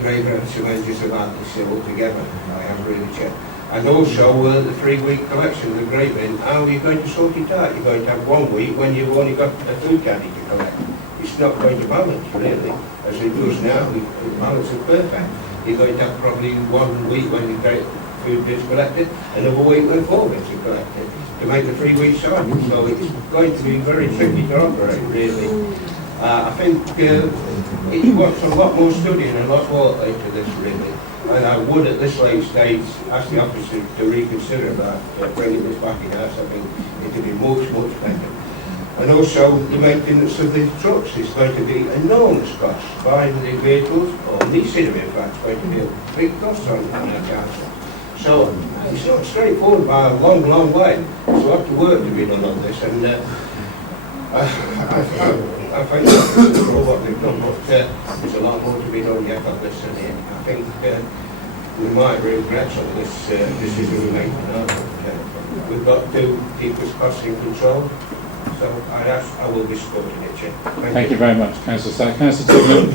grave reservations about this altogether. I have really, Chair. And also the 3-week collection of the grey bin, how are you going to sort it out? You're going to have 1 week when you've only got a food caddy to collect. It's not going to balance, really, as it does now. The balance is perfect. You're going to have probably 1 week when the food is collected, another week when 4 bins are collected, to make the 3-week cycle. So it's going to be very tricky to operate, really. I think it wants a lot more study and a lot more into this, really. And I would, at this late stage, ask the officer to reconsider about bringing this back in house. I think it would be much, much better. And also, the maintenance of the trucks is going to be enormous cost. Buying the vehicles, or leasing them, in fact, is going to be a big cost on our council. So, it's not straightforward by a long, long way. There's a lot of work to be done on this, and I think that's for what they've done, but there's a lot more to be done yet on this, and I think we might regret some of this decision we made now. We've got to keep this cost in control, so I will be supporting it, Chair. Thank you very much, Councillor Sack. Councillor Tubman.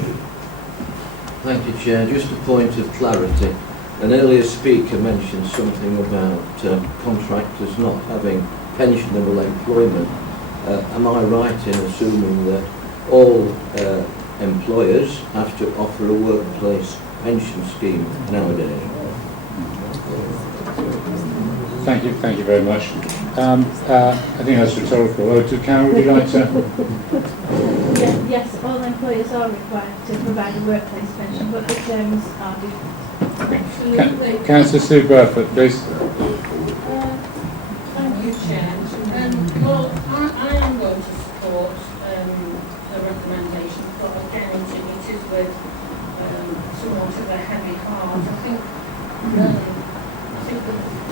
Thank you, Chair. Just a point of clarity. An earlier speaker mentioned something about contractors not having pensionable employment. Am I right in assuming that all employers have to offer a workplace pension scheme nowadays? Thank you very much. I think that's rhetorical. Karen, would you like to? Yes, all employers are required to provide a workplace pension, but the terms are different. Absolutely. Councillor Sue Burford, please. Thank you, Chair. Well, I am going to support the recommendation, but again, it is with somewhat of a heavy heart. I think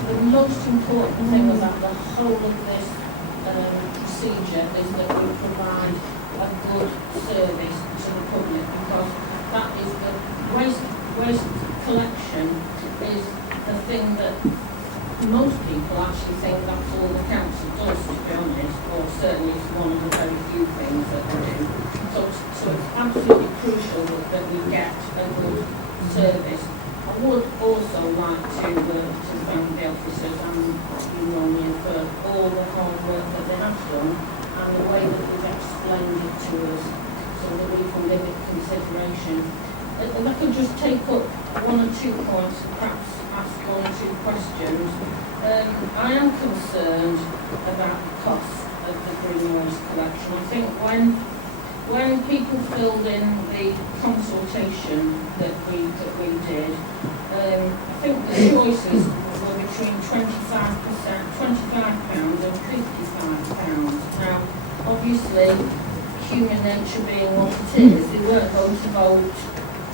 the most important thing about the whole of this procedure is that we provide a good service to the public, because that is the waste collection is the thing that most people actually think that's all the council does, to be honest, or certainly it's one of the very few things that they do. So it's absolutely crucial that we get a good service. I would also like to thank the officers and Union for all the hard work that they have done and the way that they've explained it to us so that we can give it consideration. And I could just take up 1 or 2 points and perhaps ask 1 or 2 questions. I am concerned about the cost of the green waste collection. I think when people filled in the consultation that we did, I think the choices were between £25 and £55. Now, obviously, human nature being what it is, they weren't going to vote.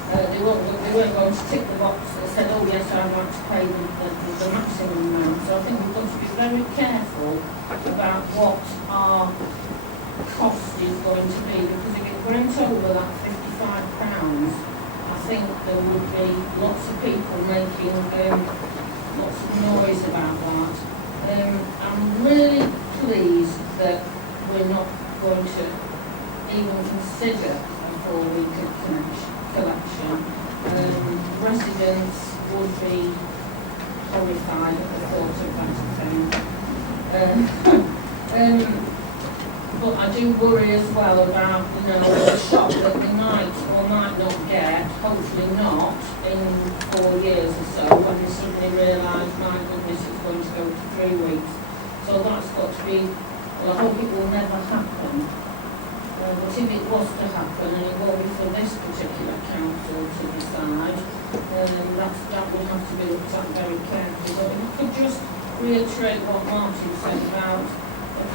They weren't going to tick the box that said, oh yes, I'd like to pay the maximum amount. So I think we've got to be very careful about what our cost is going to be, because if it went over that £55, I think there would be lots of people making lots of noise about that. I'm really pleased that we're not going to even consider a 4-week collection. Residents would be horrified at the thought of that thing. But I do worry as well about, the shock that we might or might not get, hopefully not, in 4 years or so, when we suddenly realise, my goodness, it's going to go to 3 weeks. So that's got to be, well, I hope it will never happen. But if it was to happen, and it won't be for this particular council to decide, that would have to be looked at very carefully. But if you could just reiterate what Martin said about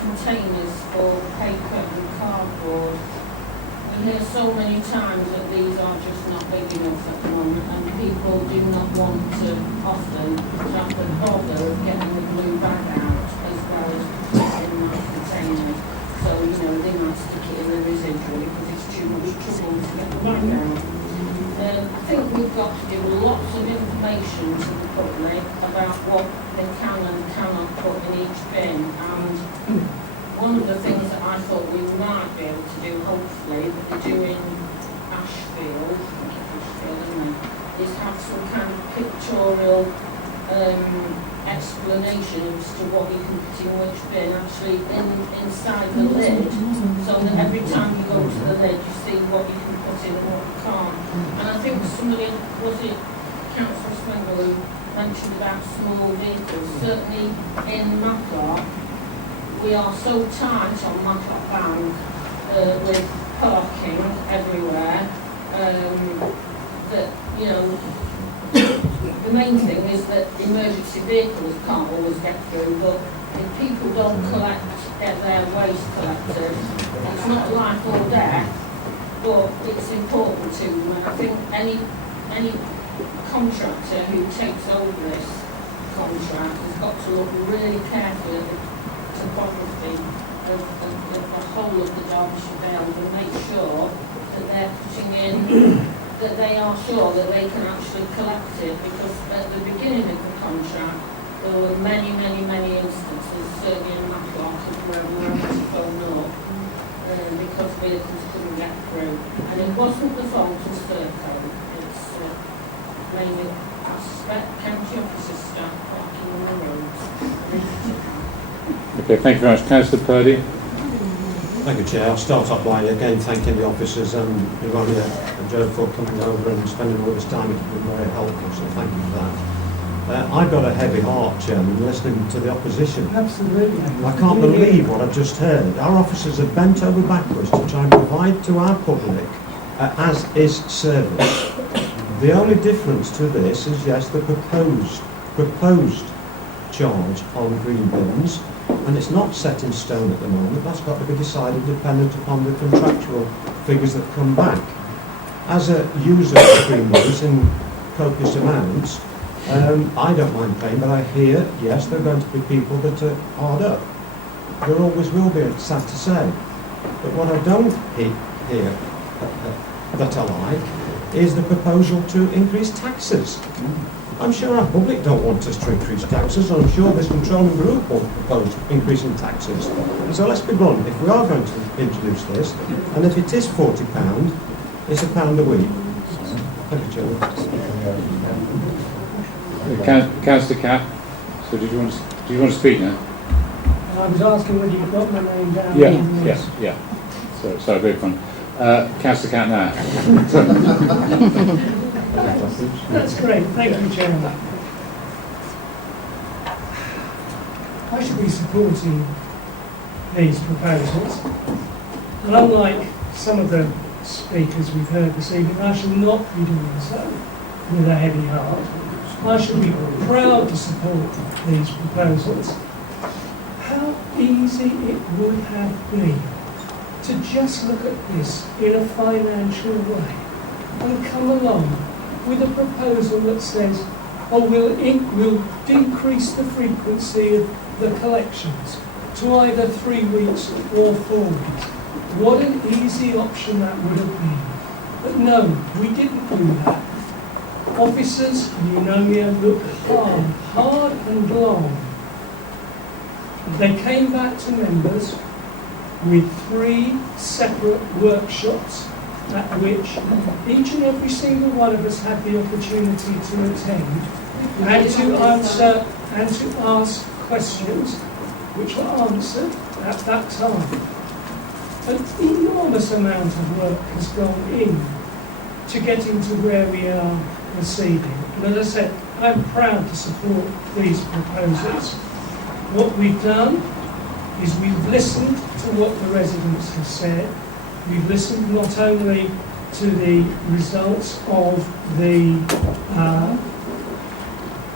containers for paper and cardboard. We hear so many times that these are just not big enough at the moment, and people do not want to often have the bother of getting the blue bag out as well as putting it in my containers. So, they might stick it in the residual because it's too much trouble to get the bag out. I think we've got to give lots of information to the public about what they can and cannot put in each bin, and one of the things that I thought we might be able to do, hopefully, that they do in Ashfield, isn't it, is have some kind of pictorial explanation as to what you can put in which bin, actually inside the lid, so that every time you go to the lid you see what you can put in and what you can't. And I think somebody, was it Councillor Swingle, who mentioned about small vehicles. Certainly in Matlock, we are so tight on Matlock Bank with parking everywhere that, the main thing is that emergency vehicles can't always get through, but if people don't get their waste collected, it's not life or death, but it's important to them. And I think any contractor who takes over this contract has got to look really carefully at the topography of the whole of the Derbyshire Vale and make sure that they're putting in that they are sure that they can actually collect it, because at the beginning of the contract there were many instances, certainly in Matlock, where we were having to phone up because vehicles couldn't get through. And it wasn't the fault of Serco, it's mainly, I suspect, county officers staff parking on the roads. Okay, thank you very much. Councillor Purdy. Thank you, Chair. I'll start off by again thanking the officers and Ronnie and Joe for coming over and spending all this time. It's been very helpful, so thank you for that. I've got a heavy heart, Chairman, listening to the opposition. Absolutely. I can't believe what I've just heard. Our officers have bent over backwards to try and provide to our public as is service. The only difference to this is, yes, the proposed charge on green bins, and it's not set in stone at the moment. That's got to be decided dependent upon the contractual figures that come back. As a user of green bins in copious amounts, I don't mind paying, but I hear, yes, there are going to be people that are hard up. There always will be, it's sad to say. But what I don't hear that I like is the proposal to increase taxes. I'm sure our public don't want us to increase taxes, and I'm sure this controlling group won't propose increasing taxes. So let's be blunt, if we are going to introduce this, and if it is £40, it's £1 a week. Thank you, Chairman. Councillor Catt. So do you want to speak now? I was asking whether you got my name down. Yeah. Sorry, very fun. Councillor Catt now. That's great, thank you, Chairman. I should be supporting these proposals, and unlike some of the speakers we've heard this evening, I shall not be doing so with a heavy heart. I shall be proud to support these proposals. How easy it would have been to just look at this in a financial way and come along with a proposal that says, we'll decrease the frequency of the collections to either 3 weeks or 4 weeks. What an easy option that would have been. But no, we didn't do that. Officers, you know me, have looked hard and long They came back to members with 3 separate workshops at which each and every single one of us had the opportunity to attend and to answer and to ask questions which were answered at that time. An enormous amount of work has gone in to getting to where we are this evening. And as I said, I'm proud to support these proposals. What we've done is we've listened to what the residents have said. We've listened not only to the results of the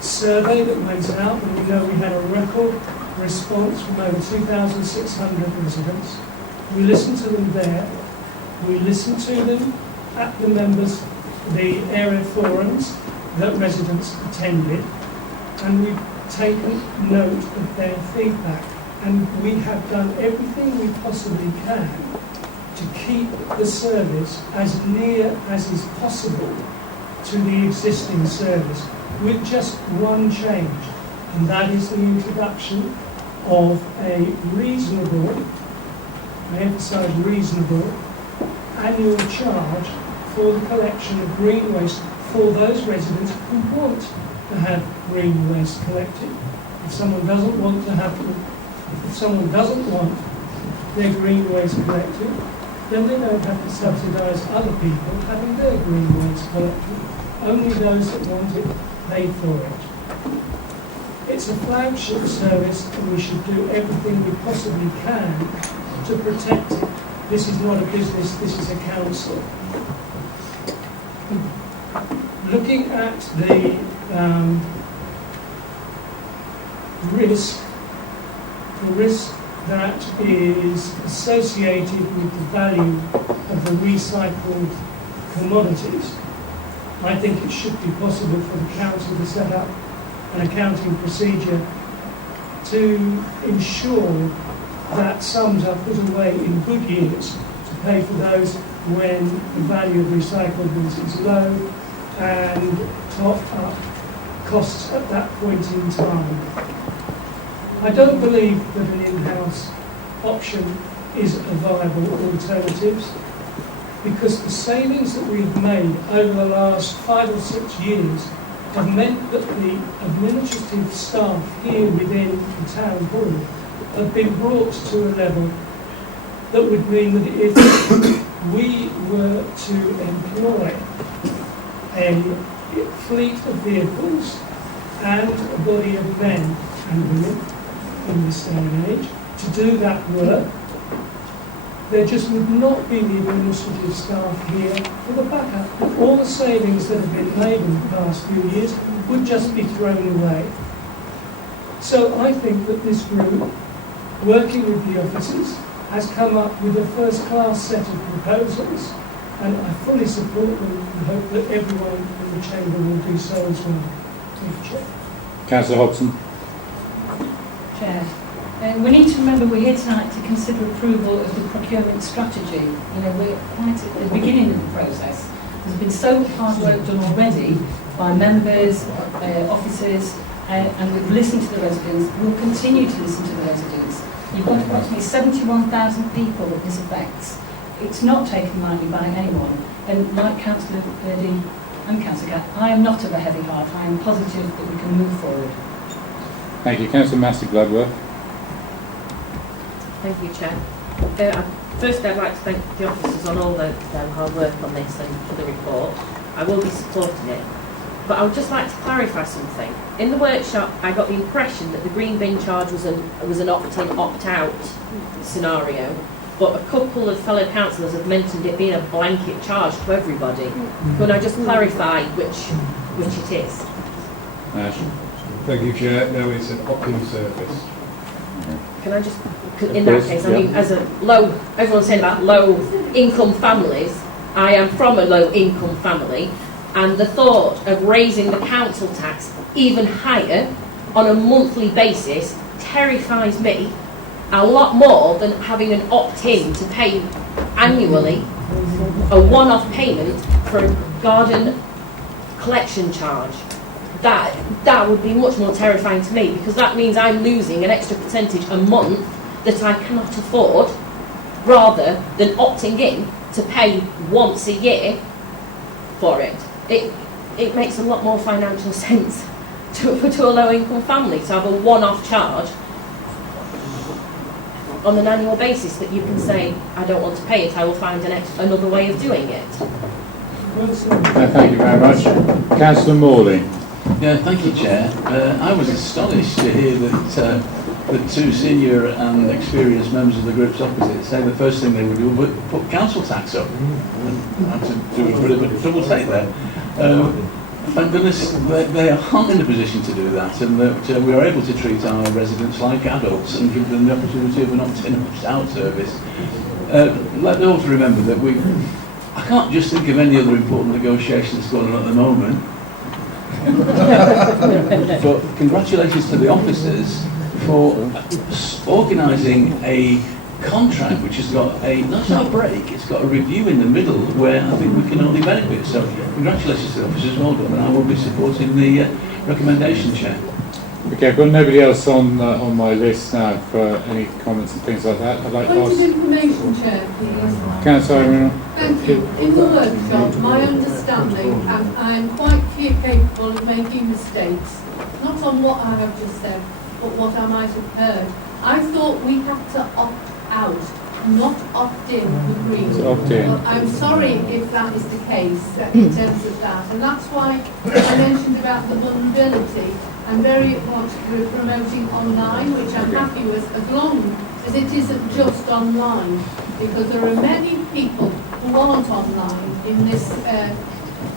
survey that went out, and we know we had a record response from over 2,600 residents. We listened to them there. We listened to them at the the area forums that residents attended, and we've taken note of their feedback. And we have done everything we possibly can to keep the service as near as is possible to the existing service, with just one change, and that is the introduction of a reasonable, I emphasise reasonable, annual charge for the collection of green waste for those residents who want to have green waste collected. If someone doesn't want their green waste collected, then they don't have to subsidise other people having their green waste collected. Only those that want it pay for it. It's a flagship service, and we should do everything we possibly can to protect it. This is not a business, this is a council. Looking at the risk that is associated with the value of the recycled commodities, I think it should be possible for the council to set up an accounting procedure to ensure that sums are put away in good years to pay for those when the value of recyclables is low, and top up costs at that point in time. I don't believe that an in-house option is a viable alternative, because the savings that we've made over the last 5 or 6 years have meant that the administrative staff here within the town hall have been brought to a level that would mean that if we were to employ a fleet of vehicles and a body of men and women in this day and age to do that work, there just would not be the administrative staff here for the backup. All the savings that have been made in the past few years would just be thrown away. So I think that this group, working with the officers, has come up with a first-class set of proposals, and I fully support them and hope that everyone in the chamber will do so as well. Thank you, Chair. Councillor Hobson. Chair. We need to remember we're here tonight to consider approval of the procurement strategy. You know, we're quite at the beginning of the process. There's been so much hard work done already by members, officers, and we've listened to the residents. We'll continue to listen to the residents. You've got approximately 71,000 people that this affects. It's not taken lightly by anyone. And like Councillor Purdy and Councillor Gatt, I am not of a heavy heart. I am positive that we can move forward. Thank you. Councillor Massey-Bloodworth. Thank you, Chair. First, I'd like to thank the officers on all their hard work on this and for the report. I will be supporting it. But I would just like to clarify something. In the workshop, I got the impression that the green bin charge was an opt-in, opt-out scenario. But a couple of fellow councillors have mentioned it being a blanket charge to everybody. Could I just clarify which it is? Ash. Thank you, Chair. No, it's an opt-in service. Can I just, in that case, I mean, as a low, everyone's saying about low income families, I am from a low income family, and the thought of raising the council tax even higher on a monthly basis terrifies me a lot more than having an opt-in to pay annually a one-off payment for a garden collection charge. that would be much more terrifying to me, because that means I'm losing an extra percentage a month that I cannot afford, rather than opting in to pay once a year for it. It makes a lot more financial sense to a low income family to have a one-off charge on an annual basis that you can say, I don't want to pay it, I will find another way of doing it. Thank you very much. Councillor Morley. Yeah, thank you, Chair. I was astonished to hear that the two senior and experienced members of the groups opposite say the first thing they would do would put council tax up. I had to do a bit of a double take there. Thank goodness they aren't in a position to do that, and that we are able to treat our residents like adults and give them the opportunity of an opt-in and opt-out service. Let me also remember that I can't just think of any other important negotiations going on at the moment. But congratulations to the officers for organising a contract which has got not a break, it's got a review in the middle where I think we can only benefit. So congratulations to the officers, well done, and I will be supporting the recommendation, Chair. Okay, I've got nobody else on my list now for any comments and things like that. I'd like to Point of ask information, Chair, please. Councillor Irene. Thank you. In the workshop, my understanding, and I am quite capable of making mistakes, not on what I have just said, but what I might have heard. I thought we had to opt out, not opt in with Green. Opt in. But I'm sorry if that is the case in terms of that, and that's why I mentioned about the vulnerability. I'm very much promoting online, which I'm happy with, as long as it isn't just online, because there are many people who aren't online in this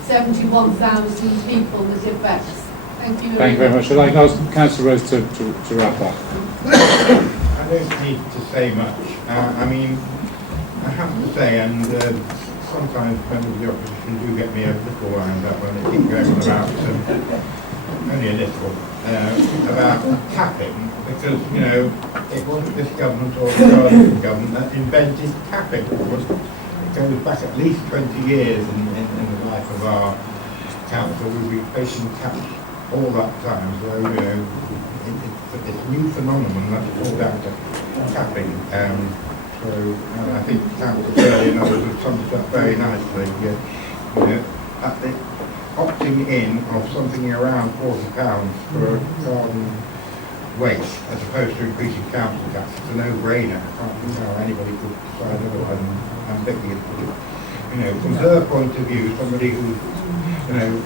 71,000 people that it affects. Thank you. Thank you very much. I'd like to ask Councillor Rose to wrap up. I don't need to say much. I mean, I have to say, and sometimes members of the opposition do get me a little wound up when they keep going on about, only a little, about tapping, because, you know, it wasn't this government or the Guardian government that invented tapping. It goes back at least 20 years in the life of our council. We've been facing taps all that time, so, you know, it's a new phenomenon that's all down to tapping. So I think Councillor Shirley and others have summed it up very nicely. You know, at the opting in of something around £40 for garden waste as opposed to increasing council tax, it's a no-brainer. I can't see how anybody could decide otherwise. I'm thinking, you know, from her point of view, somebody who, you know,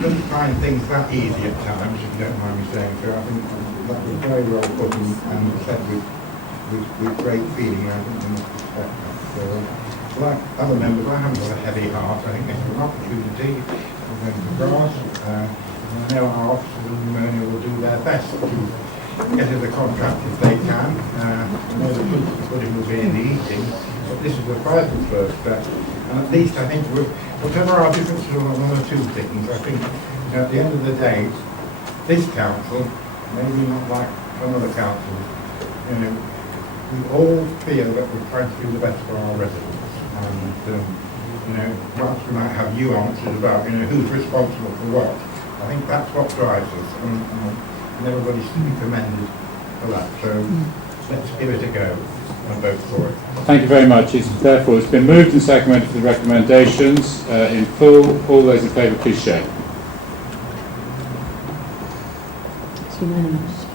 doesn't find things that easy at times, if you don't mind me saying so. I think that was very well put and said with great feeling. I think we must respect that. So, like other members, I haven't got a heavy heart. I think this is an opportunity for them to grasp. I know our officers in Pneumonia will do their best to get in the contract if they can. I know the pudding will be in the eating, but this is the vital first step. And at least I think whatever our differences are on one or two things, I think, you know, at the end of the day, this council, maybe not like some other councils, you know, we all feel that we're trying to do the best for our residents. And, you know, whilst we might have nuances about, you know, who's responsible for what, I think that's what drives us. And everybody's to be commended for that. So let's give it a go and vote for it. Thank you very much. Therefore, it's been moved and seconded for the recommendations in full. All those in favour, please show. It's unanimous.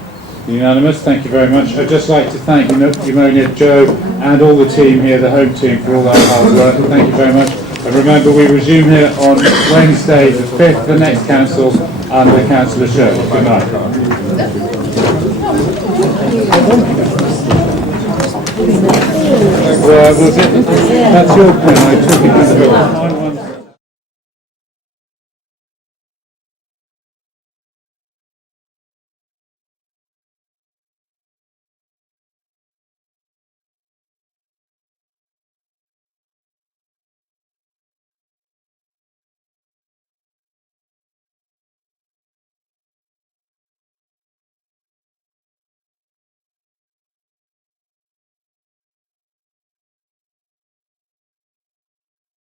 Unanimous. Thank you very much. I'd just like to thank Pneumonia, Joe, and all the team here, the home team, for all that hard work. Thank you very much. And remember, we resume here on Wednesday, the 5th, the next council, under Councillor Shirley. Good night. Well, that's your pen. I took it as well.